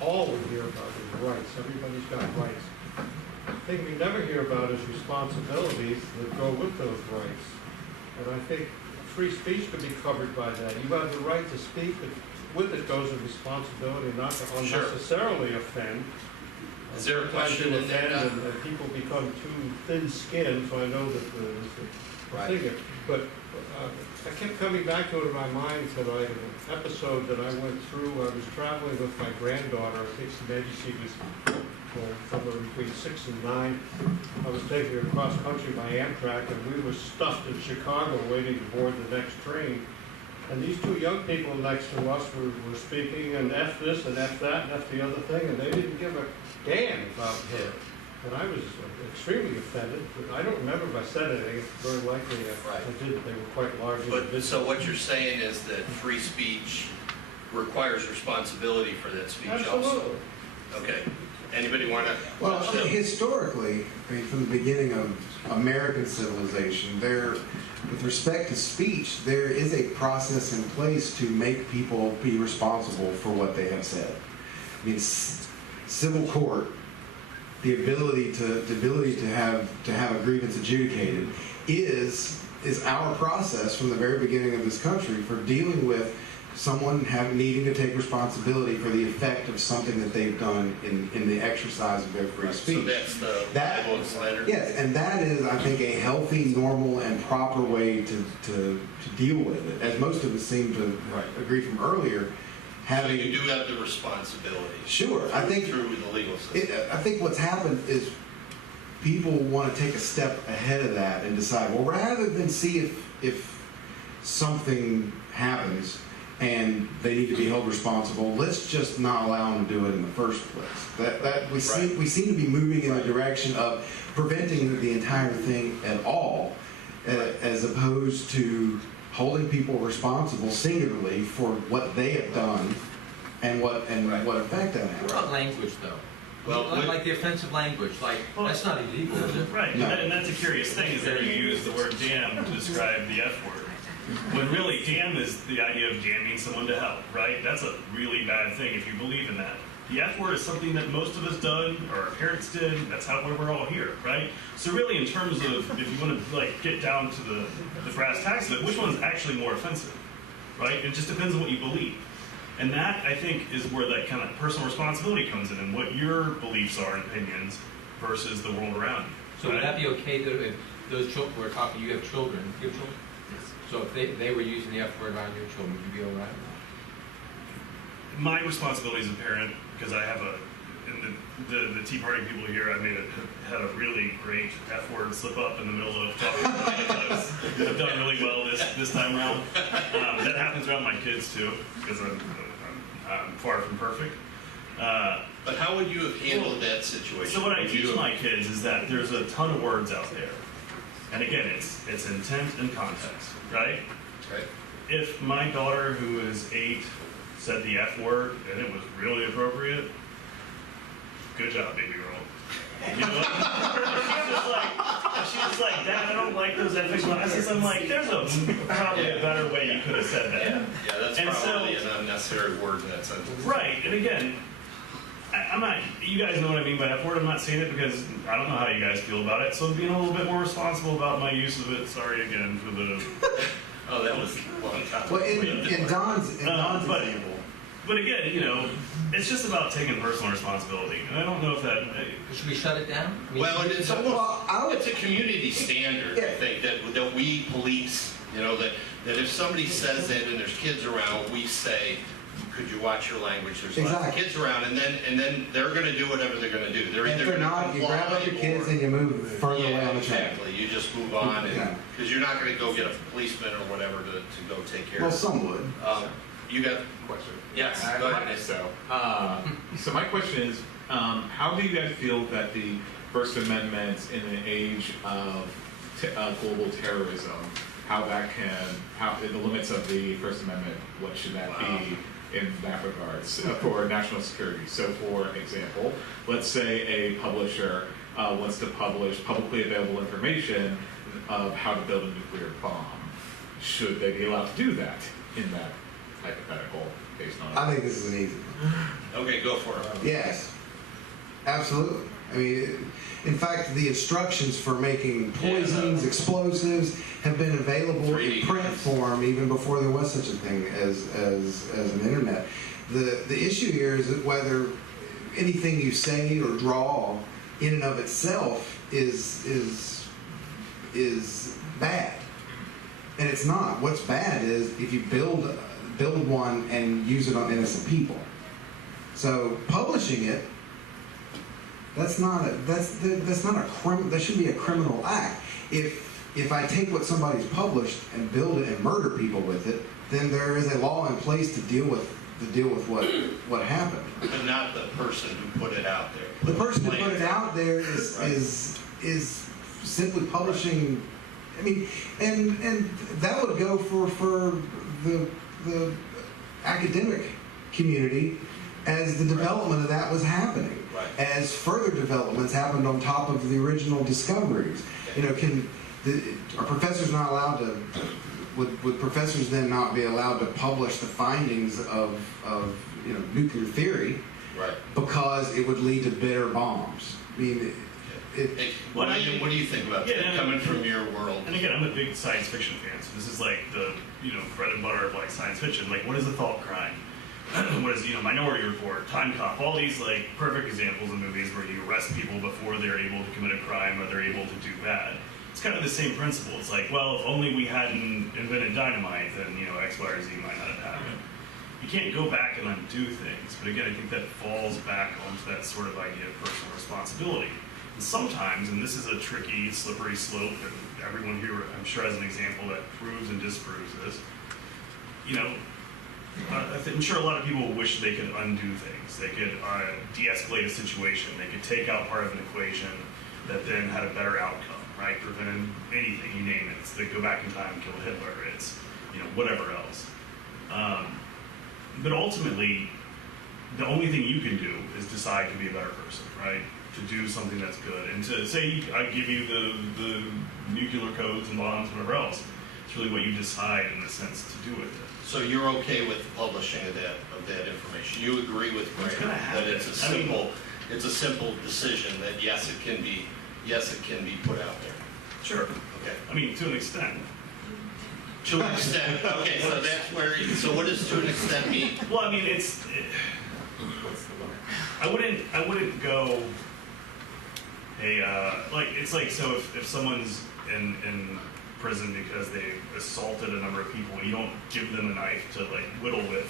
All we hear about is rights. Everybody's got rights. The thing we never hear about is responsibilities that go with those rights. And I think free speech could be covered by that. You have the right to speak, but with it goes a responsibility not to unnecessarily offend. Is there a Sometimes question you in there, offend Don? and people become too thin-skinned, so I know that the Right. thing. But I kept coming back to it in my mind tonight, an episode that I went through. I was traveling with my granddaughter. I think maybe she was somewhere between 6 and 9. I was taking her cross country by Amtrak, and we were stuffed in Chicago waiting to board the next train. And these two young people next to us were speaking, and F this and F that and F the other thing, and they didn't give a damn about her. And I was extremely offended. I don't remember if I said anything. It's very likely I did. They were quite large But individuals. so what you're saying is that free speech requires responsibility for that speech also? Absolutely. Okay. Anybody want to? Well, historically, I mean, from the beginning of American civilization, with respect to speech, there is a process in place to make people be responsible for what they have said. I mean, civil court, the ability to have a grievance adjudicated is our process from the very beginning of this country for dealing with someone needing to take responsibility for the effect of something that they've done in the exercise of their free speech. So that's the libel and slander? Yes, and that is, I think, a healthy, normal, and proper way to deal with it. As most of us seem to agree from earlier, So having... you do have the responsibility. Sure, I think... Through the legal system. I think what's happened is people want to take a step ahead of that and decide, well, rather than see if something happens and they need to be held responsible, let's just not allow them to do it in the first place. We seem to be moving in the direction of preventing the entire thing at all, as opposed to holding people responsible singularly for what they have done and what effect that What has. about language, though? Well, like the offensive language, that's not illegal, is it? Right, No. and that's a curious thing, is that you use the word damn to describe the F word. When really, damn is the idea of damning someone to hell, right? That's a really bad thing if you believe in that. The F word is something that most of us done, or our parents did, that's how we're all here, right? So really, in terms of, if you want to get down to the brass tacks of it, which one's actually more offensive, right? It just depends on what you believe. And that, I think, is where that kind of personal responsibility comes in, and what your beliefs are and opinions versus the world around you. So would that be okay if those children, we're talking, you have children, so if they were using the F word around your children, would you be all right? My responsibility as a parent, because I have the Tea Party people here, I had a really great F word slip up in the middle of talking. I've done really well this time around. That happens around my kids too, because I'm far from perfect. But how would you have handled that situation? So what I Would teach you- my kids is that there's a ton of words out there. And again, it's intent and context, right? Right. If my daughter, who is 8, said the F word and it was really appropriate, good job, baby girl. You know what? like those ethics classes. I'm like, there's probably a better way you could have said that. Yeah, that's And so- probably an unnecessary word in that sentence. Right, and again, I'm not, you guys know what I mean by F word. I'm not saying it because I don't know how you guys feel about it. So I'm being a little bit more responsible about my use of it. Sorry again for the. Oh, that was a long time. Well, in Don's but- example, But again, it's just about taking personal responsibility. And I don't know if that. Should we shut it down? I mean, Well, and it's almost, Well, I would- it's a community standard, I Yeah. think, that we police, that if somebody says that and there's kids around, we say, could you watch your language? There's lots of Exactly. kids around, and then they're gonna do whatever they're gonna do. They're if either they're gonna not, you grab up your comply kids or- and you move further away Yeah, on the track. exactly, you just move on, Yeah. because you're not gonna go get a policeman or whatever to go take care Well, of it. some would. You got, Question. yes, go ahead. So my question is, how do you guys feel that the First Amendment in an age of global terrorism, how the limits of the First Amendment, what should that be in that regards for national security? So for example, let's say a publisher wants to publish publicly available information of how to build a nuclear bomb. Should they be allowed to do that in that hypothetical based on? I think this is an easy one. Okay, go for it. Yes, absolutely. I mean, in fact, the instructions for making poisons, explosives have been available in 3D. print form even before there was such a thing as an internet. The issue here is that whether anything you say or draw in and of itself is bad, and it's not. What's bad is if you build one and use it on innocent people. So publishing it, that should be a criminal act. If I take what somebody's published and build it and murder people with it, then there is a law in place to deal with what happened. But not the person who put it out there. The person who put it out there is simply publishing. I mean, and that would go for the academic community as the development of that was happening. Right. As further developments happened on top of the original discoveries. Are professors not allowed to? Would professors then not be allowed to publish the findings of nuclear theory? Right. Because it would lead to better bombs. I mean, Hey, what do you think about that, Yeah, coming from your world? And again, I'm a big science fiction fan, so this is like the bread and butter of like science fiction. Like, what is a thought crime? What is Minority Report, Time Cop? All these like perfect examples of movies where you arrest people before they're able to commit a crime or they're able to do bad. It's kind of the same principle. It's like, well, if only we hadn't invented dynamite, then X, Y, or Z might not have happened. You can't go back and undo things, but again, I think that falls back onto that sort of idea of personal responsibility. And sometimes, and this is a tricky, slippery slope, and everyone here, I'm sure, has an example that proves and disproves this. I'm sure a lot of people wish they could undo things. They could de-escalate a situation. They could take out part of an equation that then had a better outcome, right? Preventing anything, you name it. They go back in time and kill Hitler. It's, whatever else. But ultimately, the only thing you can do is decide to be a better person, right? To do something that's good. And to say, I give you the nuclear codes and bombs, whatever else, it's really what you decide in a sense to do with it. So you're okay with the publishing of that information? You agree with It's Greg gonna that happen. it's a simple decision that yes, it can be put out there. Sure. Okay. To an extent. To an extent. Okay, so that's where. So what does to an extent mean? Well, I wouldn't go. Hey, it's like so if someone's in prison because they assaulted a number of people, you don't give them a knife to whittle with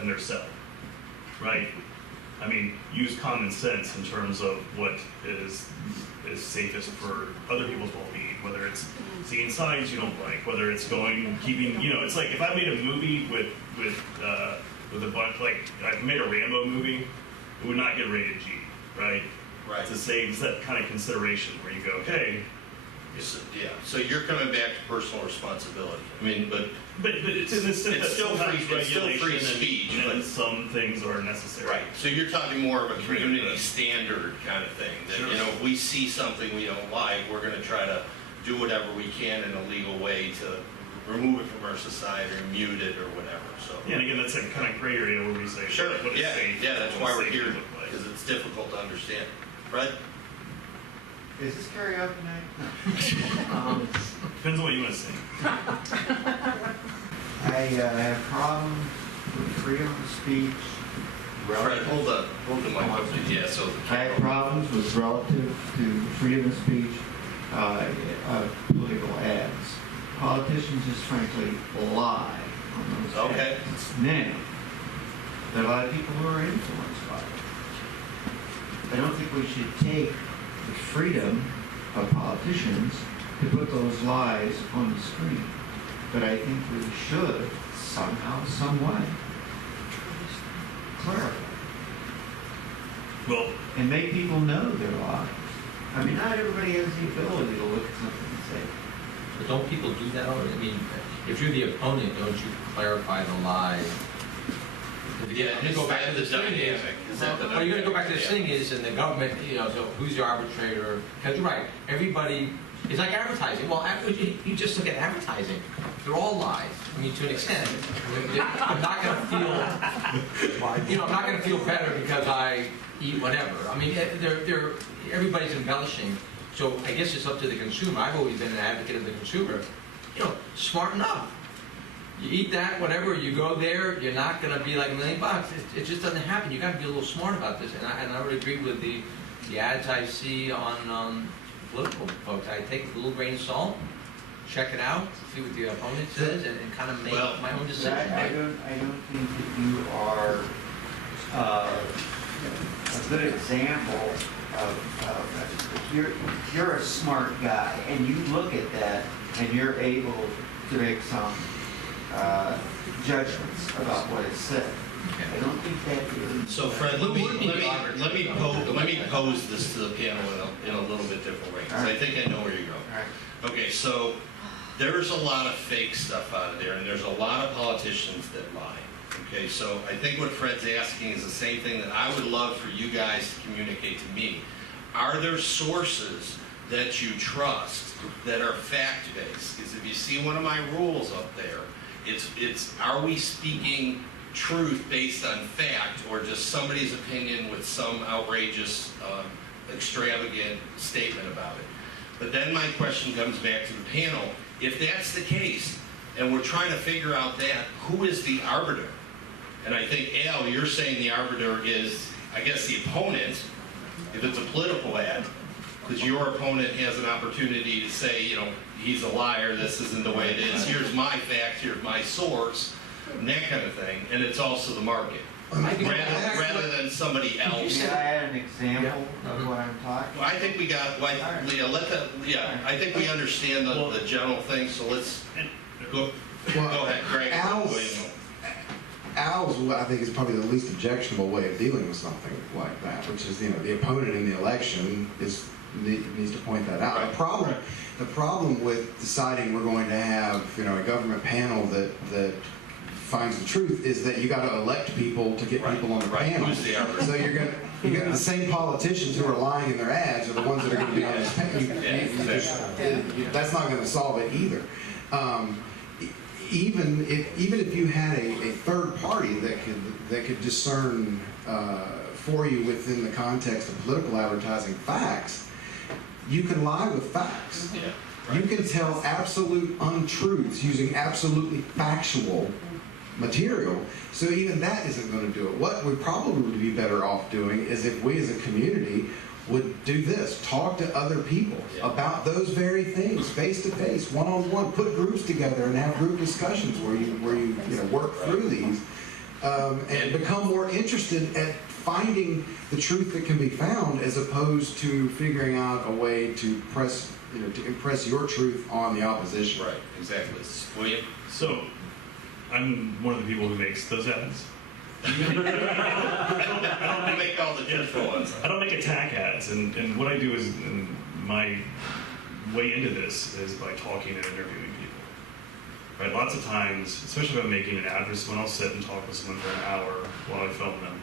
in their cell, right? Use common sense in terms of what is safest for other people's well-being, whether it's seeing signs you don't like, whether it's keeping, it's like if I made a movie with a bunch, I've made a Rambo movie, it would not get rated G, right? Right. It's that kind of consideration where you go, okay. Yeah. So you're coming back to personal responsibility. But it's in the sense that still sometimes free- it's still free regulation speech, and but- some things are necessary. Right. So you're talking more of a community standard kind of thing. That Sure. if we see something we don't like, we're going to try to do whatever we can in a legal way to remove it from our society or mute it or whatever, so. Yeah, and again, that's a kind of gray area where we say, Sure, what is yeah, safe? yeah, that's what why does we're safety here, look like? because it's difficult to understand. Fred? Is this karaoke night? Depends on what you want to sing. I have problems with freedom of speech. Fred, hold the mic up, please. Yeah, so. I have problems with relative to freedom of speech, political ads. Politicians just frankly lie on those Okay. ads. Now, there are a lot of people who are influenced by it. I don't think we should take the freedom of politicians to put those lies on the screen. But I think we should somehow, some way, clarify Well, and make people know their lies. I mean, not everybody has the ability to look at something and say, But don't people do that already? I mean, if you're the opponent, don't you clarify the lie? Yeah, You go back to the this thing is, dynamic. Is that the well, you're gonna go back to this yeah. thing is, and the government, so who's the arbitrator? Because you're right, everybody, it's like advertising. Well, you just look at advertising. They're all lies. I mean, to an extent. I'm not gonna feel, I'm not gonna feel better because I eat whatever. I mean, everybody's embellishing. So I guess it's up to the consumer. I've always been an advocate of the consumer. Smarten up. You eat that, whatever, you go there, you're not going to be like $1 million. It just doesn't happen. You got to be a little smart about this. And I would agree with the ads I see on political folks. I take it with a little grain of salt, check it out, see what the opponent says, and kind of make my own decision. I don't think that you are a good example of you're a smart guy, and you look at that, and you're able to make some judgments about what is said. I don't think that is. So Fred, let me pose this to the panel in a little bit different way, because I think I know where you're going. All right. Okay, so there's a lot of fake stuff out of there, and there's a lot of politicians that lie. Okay, so I think what Fred's asking is the same thing that I would love for you guys to communicate to me. Are there sources that you trust that are fact-based? Because if you see one of my rules up there, it's are we speaking truth based on fact or just somebody's opinion with some outrageous, extravagant statement about it? But then my question comes back to the panel. If that's the case, and we're trying to figure out that, who is the arbiter? And I think, Al, you're saying the arbiter is, I guess, the opponent, if it's a political ad, because your opponent has an opportunity to say, he's a liar, this isn't the way it is, here's my fact, here's my source, and that kind of thing. And it's also the market, rather than somebody else. May I add an example of what I'm talking Well, I think we got, Leah, I think we understand the general thing, so let's go ahead, Greg. Al's, I think, is probably the least objectionable way of dealing with something like that, which is, the opponent in the election needs to point that out. Right. The problem with deciding we're going to have, a government panel that finds the truth is that you got to elect people to get people on the panel. Who's the arbiter? So you got the same politicians who are lying in their ads are the ones that are going to be on this panel. That's not going to solve it either. Even if you had a third party that could discern for you within the context of political advertising facts, you can lie with facts. Yeah, You can tell absolute untruths using absolutely factual material. So even that isn't going to do it. What we probably would be better off doing is if we as a community would do this, talk to other people about those very things, face to face, one-on-one, put groups together and have group discussions where you work through these and become more interested at finding the truth that can be found as opposed to figuring out a way to impress your truth on the opposition. Right, exactly. William? so I'm one of the people who makes those ads. I don't make all the truthful ones. I don't make attack ads, and what I do is, and my way into this is by talking and interviewing people. Right, lots of times, especially if I'm making an ad for someone, I'll sit and talk with someone for an hour while I film them.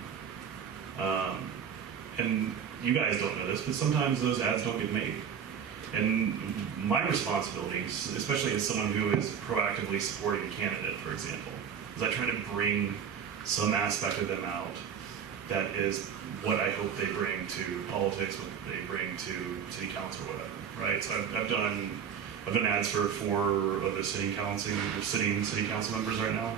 And you guys don't know this, but sometimes those ads don't get made. And my responsibilities, especially as someone who is proactively supporting a candidate, for example, is I try to bring some aspect of them out that is what I hope they bring to politics, what they bring to city council or whatever, right? So I've done ads for 4 of the sitting council members right now.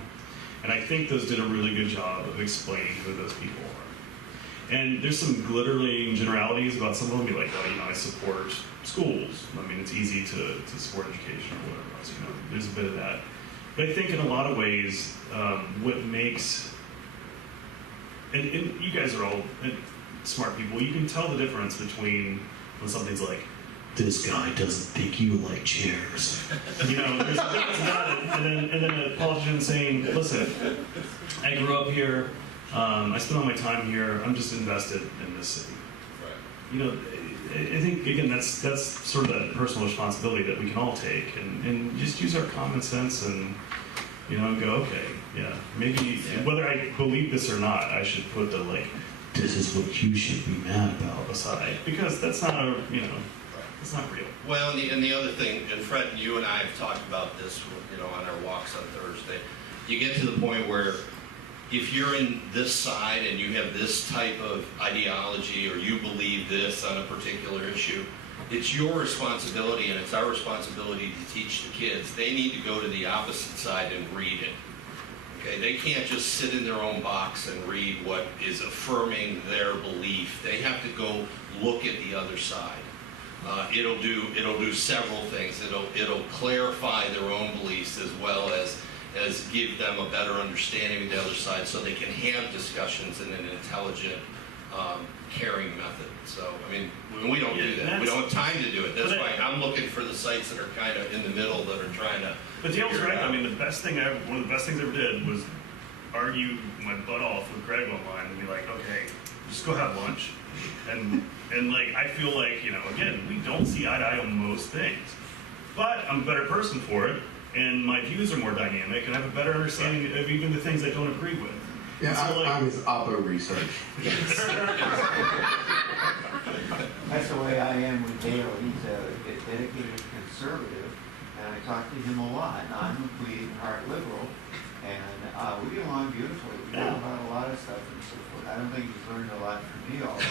And I think those did a really good job of explaining who those people are. And there's some glittering generalities about some of them. Be like, oh, I support schools. I mean, it's easy to support education or whatever else. There's a bit of that. But I think in a lot of ways, what makes, and you guys are all smart people, you can tell the difference between when something's like, this guy doesn't think you like chairs. There's a difference about it. And then a politician saying, listen, I grew up here, I spend all my time here, I'm just invested in this city. Right. I think, again, that's sort of that personal responsibility that we can all take and just use our common sense and, go, okay, yeah, maybe, whether I believe this or not, I should put the, this is what you should be mad about aside, because that's not it's not real. Well, and the other thing, and Fred, you and I have talked about this, on our walks on Thursday. You get to the point where if you're in this side and you have this type of ideology or you believe this on a particular issue, it's your responsibility and it's our responsibility to teach the kids. They need to go to the opposite side and read it. Okay, they can't just sit in their own box and read what is affirming their belief. They have to go look at the other side. It'll do several things. It'll clarify their own beliefs as well as give them a better understanding of the other side, so they can have discussions in an intelligent, caring method. So we don't do that. We don't have time to do it. That's why I'm looking for the sites that are kind of in the middle that are trying to. But Dale's right. One of the best things I ever did was argue my butt off with Greg online and be like, okay, just go have lunch. And I feel like, again, we don't see eye to eye on most things. But I'm a better person for it, and my views are more dynamic, and I have a better understanding of even the things I don't agree with. Yeah, so I was auto research. That's the way I am with Dale. He's a dedicated conservative, and I talk to him a lot. I'm a bleeding heart liberal, and we get along beautifully. We talk about a lot of stuff and so forth. I don't think he's learned a lot from me all the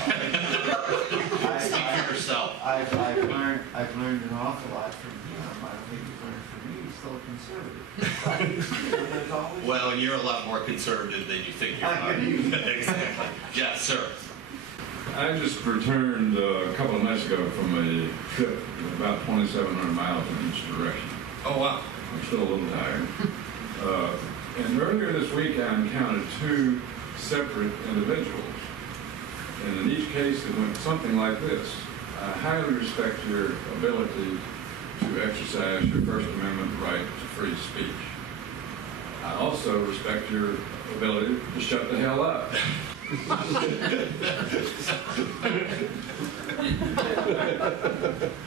Speak for yourself. I've learned an awful lot from him. I don't think he's learned from me. He's still conservative. But there's always Well, and you're a lot more conservative than you think you are. Exactly. Yes, sir. I just returned a couple of nights ago from a trip about 2,700 miles in each direction. Oh, wow. I'm still a little tired. And earlier this week, I encountered 2 separate individuals. And in each case, it went something like this. I highly respect your ability to exercise your First Amendment right to free speech. I also respect your ability to shut the hell up.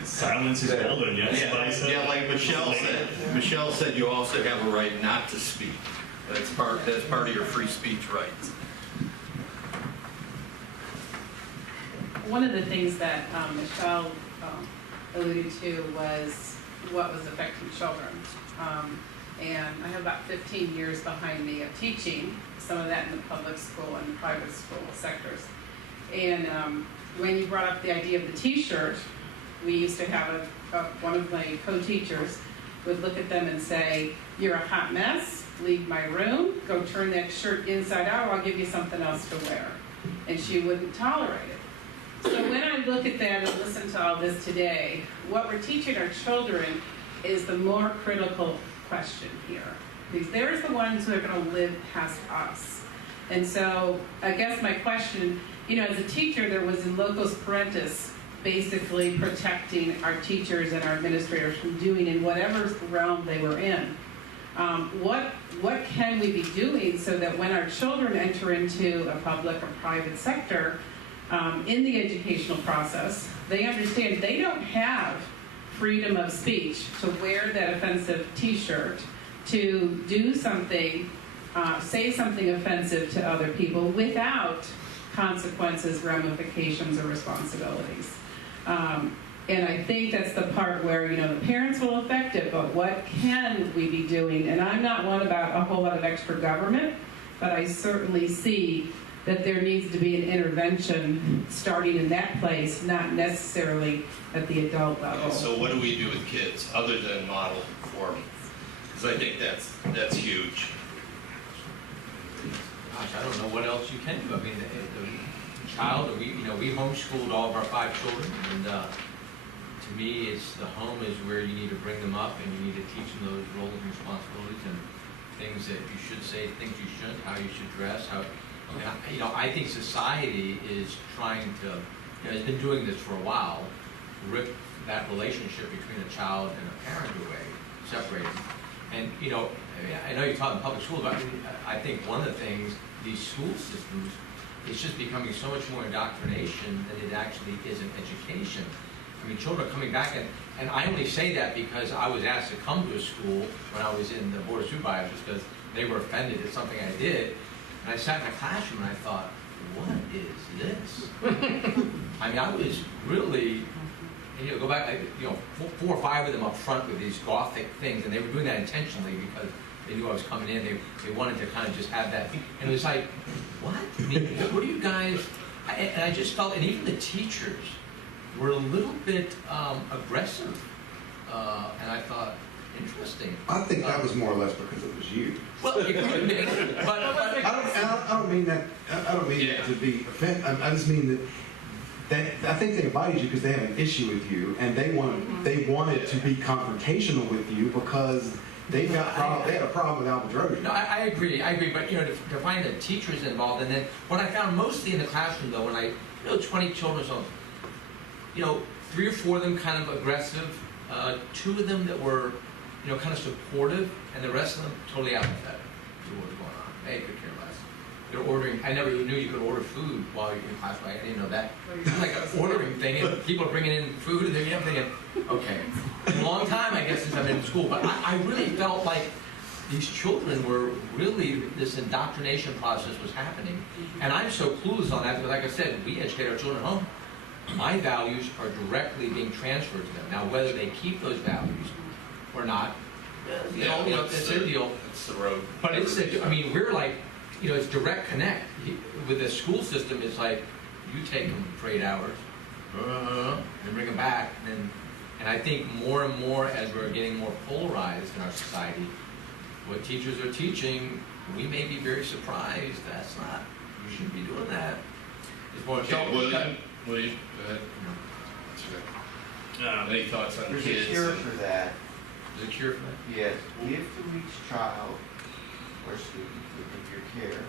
Silence is golden, yes. Yeah, like Michelle said, you also have a right not to speak. That's part of your free speech rights. One of the things that Michelle alluded to was what was affecting children. And I have about 15 years behind me of teaching, some of that in the public school and private school sectors. And when you brought up the idea of the t-shirt, we used to have one of my co-teachers would look at them and say, you're a hot mess, leave my room, go turn that shirt inside out, or I'll give you something else to wear. And she wouldn't tolerate it. So when I look at that and listen to all this today, what we're teaching our children is the more critical question here. Because they're the ones who are going to live past us. And so I guess my question, as a teacher, there was in locus parentis, basically protecting our teachers and our administrators from doing in whatever realm they were in. What can we be doing so that when our children enter into a public or private sector, in the educational process, they understand they don't have freedom of speech to wear that offensive t-shirt, to do something, say something offensive to other people without consequences, ramifications, or responsibilities. And I think that's the part where, the parents will affect it, but what can we be doing? And I'm not one about a whole lot of extra government, but I certainly see that there needs to be an intervention starting in that place, not necessarily at the adult level. So what do we do with kids other than model for them? Because I think that's huge. Gosh, I don't know what else you can do. I mean, the child, we homeschooled all of our 5 children, and to me, it's the home is where you need to bring them up, and you need to teach them those roles and responsibilities and things that you should say, things you shouldn't, how you should dress, how. I think society is trying to, has been doing this for a while, rip that relationship between a child and a parent away, separate them. And, I know you're talking public school, but I think one of the things, these school systems, it's just becoming so much more indoctrination than it actually is an education. I mean, children are coming back, and I only say that because I was asked to come to a school when I was in the Board of Supervisors because they were offended at something I did. And I sat in a classroom and I thought, what is this? I mean, I was really, go back, 4 or 5 of them up front with these Gothic things, and they were doing that intentionally because they knew I was coming in. They wanted to kind of just have that, and it was like, what? I mean, what are you guys? And I just felt, and even the teachers were a little bit aggressive, and I thought, interesting. I think that was more or less because it was you. Well, it could be, but I don't mean that. I don't mean that to be offensive. I just mean that I think they invited you because they had an issue with you, and they wanted to be confrontational with you because they had a problem with Bedrosian. No, I agree. But to find the teachers involved, and then what I found mostly in the classroom though, when 20 children, so 3 or 4 of them kind of aggressive, 2 of them that were kind of supportive, and the rest of them totally apathetic to what was going on. They could care less. They're ordering. I never knew you could order food while you're in class. I didn't know that. It's like an ordering thing, and people are bringing in food, and they're thinking, okay, a long time I guess since I've been in school, but I really felt like these children were really, this indoctrination process was happening, and I'm so clueless on that because, like I said, we educate our children at home. My values are directly being transferred to them. Now, whether they keep those values or not, it's their deal. It's the road. But we're like, it's direct connect. With the school system, it's like, you take them for 8 hours, and bring them back. And I think more and more, as we're getting more polarized in our society, what teachers are teaching, we may be very surprised. That's not, you shouldn't be doing that. It's more, William, go ahead. Any thoughts on There's kids? a cure for that. There's a cure for that? Yes, give to each child or student within your care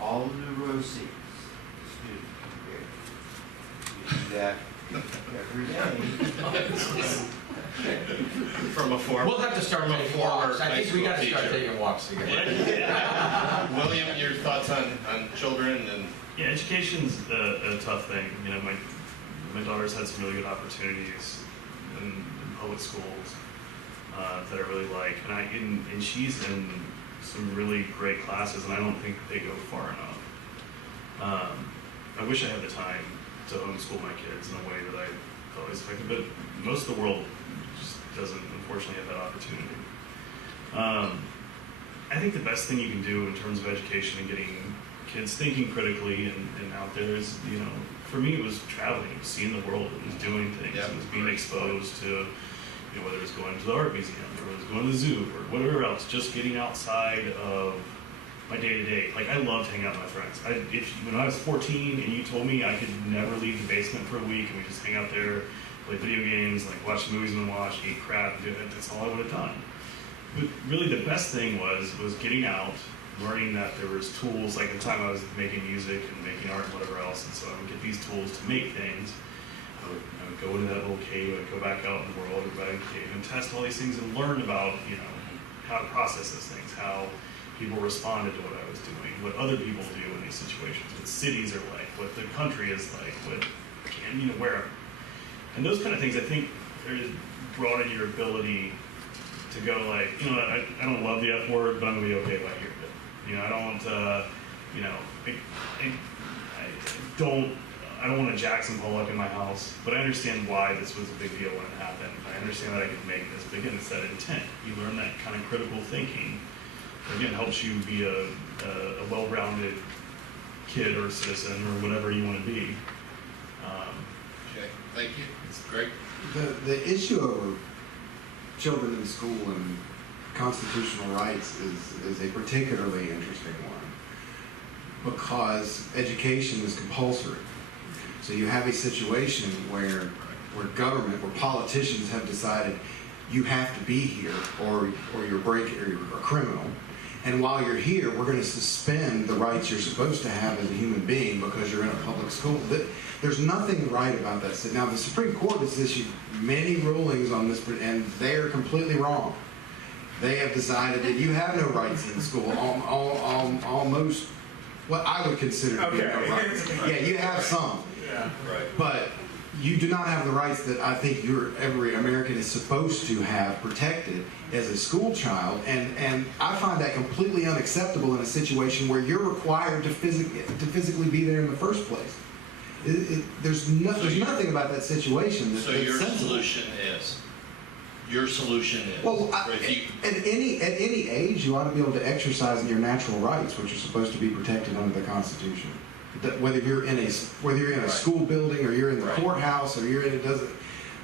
all the neuroses the student can bear. You do that every day. From a former. We'll have to start taking walks. I think we got to start taking walks together. William, your thoughts on children and. Yeah, education's a tough thing. My daughter's had some really good opportunities in public schools that I really like, and she's in some really great classes, and I don't think they go far enough. I wish I had the time to homeschool my kids in a way that I felt was effective, but most of the world just doesn't, unfortunately, have that opportunity. I think the best thing you can do in terms of education and getting kids thinking critically and out there is, for me it was traveling, it was seeing the world, it was doing things, it was being exposed to, whether it's going to the art museum or whether it's going to the zoo or whatever else, just getting outside of my day-to-day. Like, I loved hanging out with my friends. When I was 14 and you told me I could never leave the basement for a week and we just hang out there, play video games, like watch movies and watch, eat crap, and do that, that's all I would have done. But really the best thing was getting out, learning that there was tools. Like at the time I was making music and making art and whatever else, and so I would get these tools to make things. I would go into that little cave, I'd go back out in the world, go back in the cave and test all these things and learn about, how to process those things, how people responded to what I was doing, what other people do in these situations, what cities are like, what the country is like, wherever. And those kind of things, I think, broaden your ability to go like, I don't love the F word, but I'm gonna be okay if I hear it. I don't, I don't want a Jackson Pollock in my house, but I understand why this was a big deal when it happened. I understand that I could make this, but again, it's that intent. You learn that kind of critical thinking. Again, helps you be a well-rounded kid or citizen or whatever you want to be. Okay, thank you. Greg? The issue over children in school and constitutional rights is a particularly interesting one because education is compulsory. So you have a situation where government, where politicians have decided you have to be here or you're a criminal. And while you're here, we're going to suspend the rights you're supposed to have as a human being because you're in a public school. There's nothing right about that. Now, the Supreme Court has issued many rulings on this, and they are completely wrong. They have decided that you have no rights in school, almost what I would consider to be no rights. Yeah, you have some. Yeah, right. But you do not have the rights that I think every American is supposed to have protected as a school child, and I find that completely unacceptable in a situation where you're required to physically be there in the first place. There's nothing about that situation that's your sensible. Your solution is. Well, at any age, you ought to be able to exercise your natural rights, which are supposed to be protected under the Constitution. Whether you're in a school building or you're in the courthouse or you're in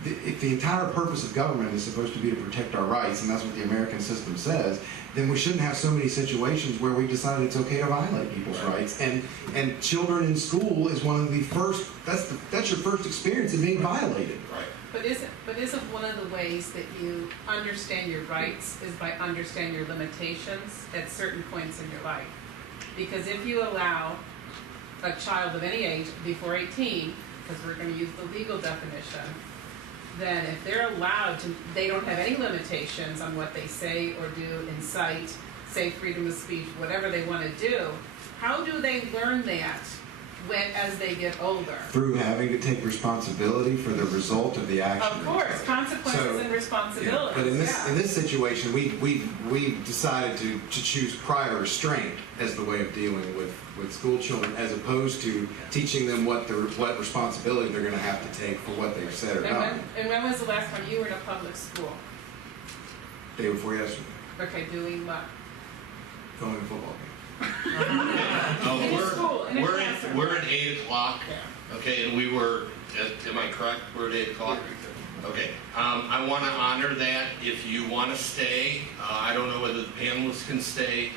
if the entire purpose of government is supposed to be to protect our rights, and that's what the American system says, then we shouldn't have so many situations where we decided it's okay to violate people's rights. And children in school is one of the first. That's your first experience of being violated. Right. But isn't one of the ways that you understand your rights is by understanding your limitations at certain points in your life? Because if you allow a child of any age before 18, because we're going to use the legal definition, then if they're allowed to, they don't have any limitations on what they say or do, incite, say freedom of speech, whatever they want to do, how do they learn that as they get older? Through having to take responsibility for the result of the action. Of course, consequences and responsibilities. But in this situation, we decided to choose prior restraint as the way of dealing with school children, as opposed to teaching them what responsibility they're going to have to take for what they've said or done. And when was the last time you were in a public school? Day before yesterday, Okay, doing what? going to a football game. We're at 8 o'clock. Okay, and we were. Am I correct? We're at 8 o'clock. Okay. I want to honor that. If you want to stay, I don't know whether the panelists can stay,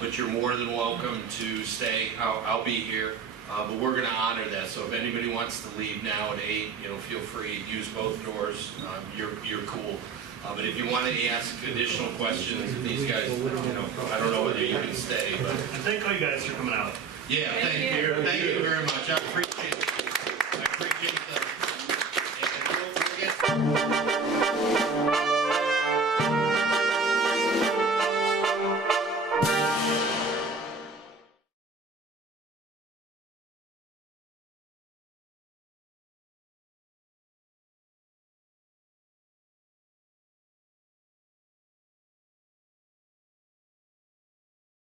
but you're more than welcome to stay. I'll be here, but we're going to honor that. So if anybody wants to leave now at 8, feel free. Use both doors. You're cool. But if you want to ask additional questions, these guys, I don't know whether you can stay, but And thank all you guys for coming out. yeah, thank you very much. I appreciate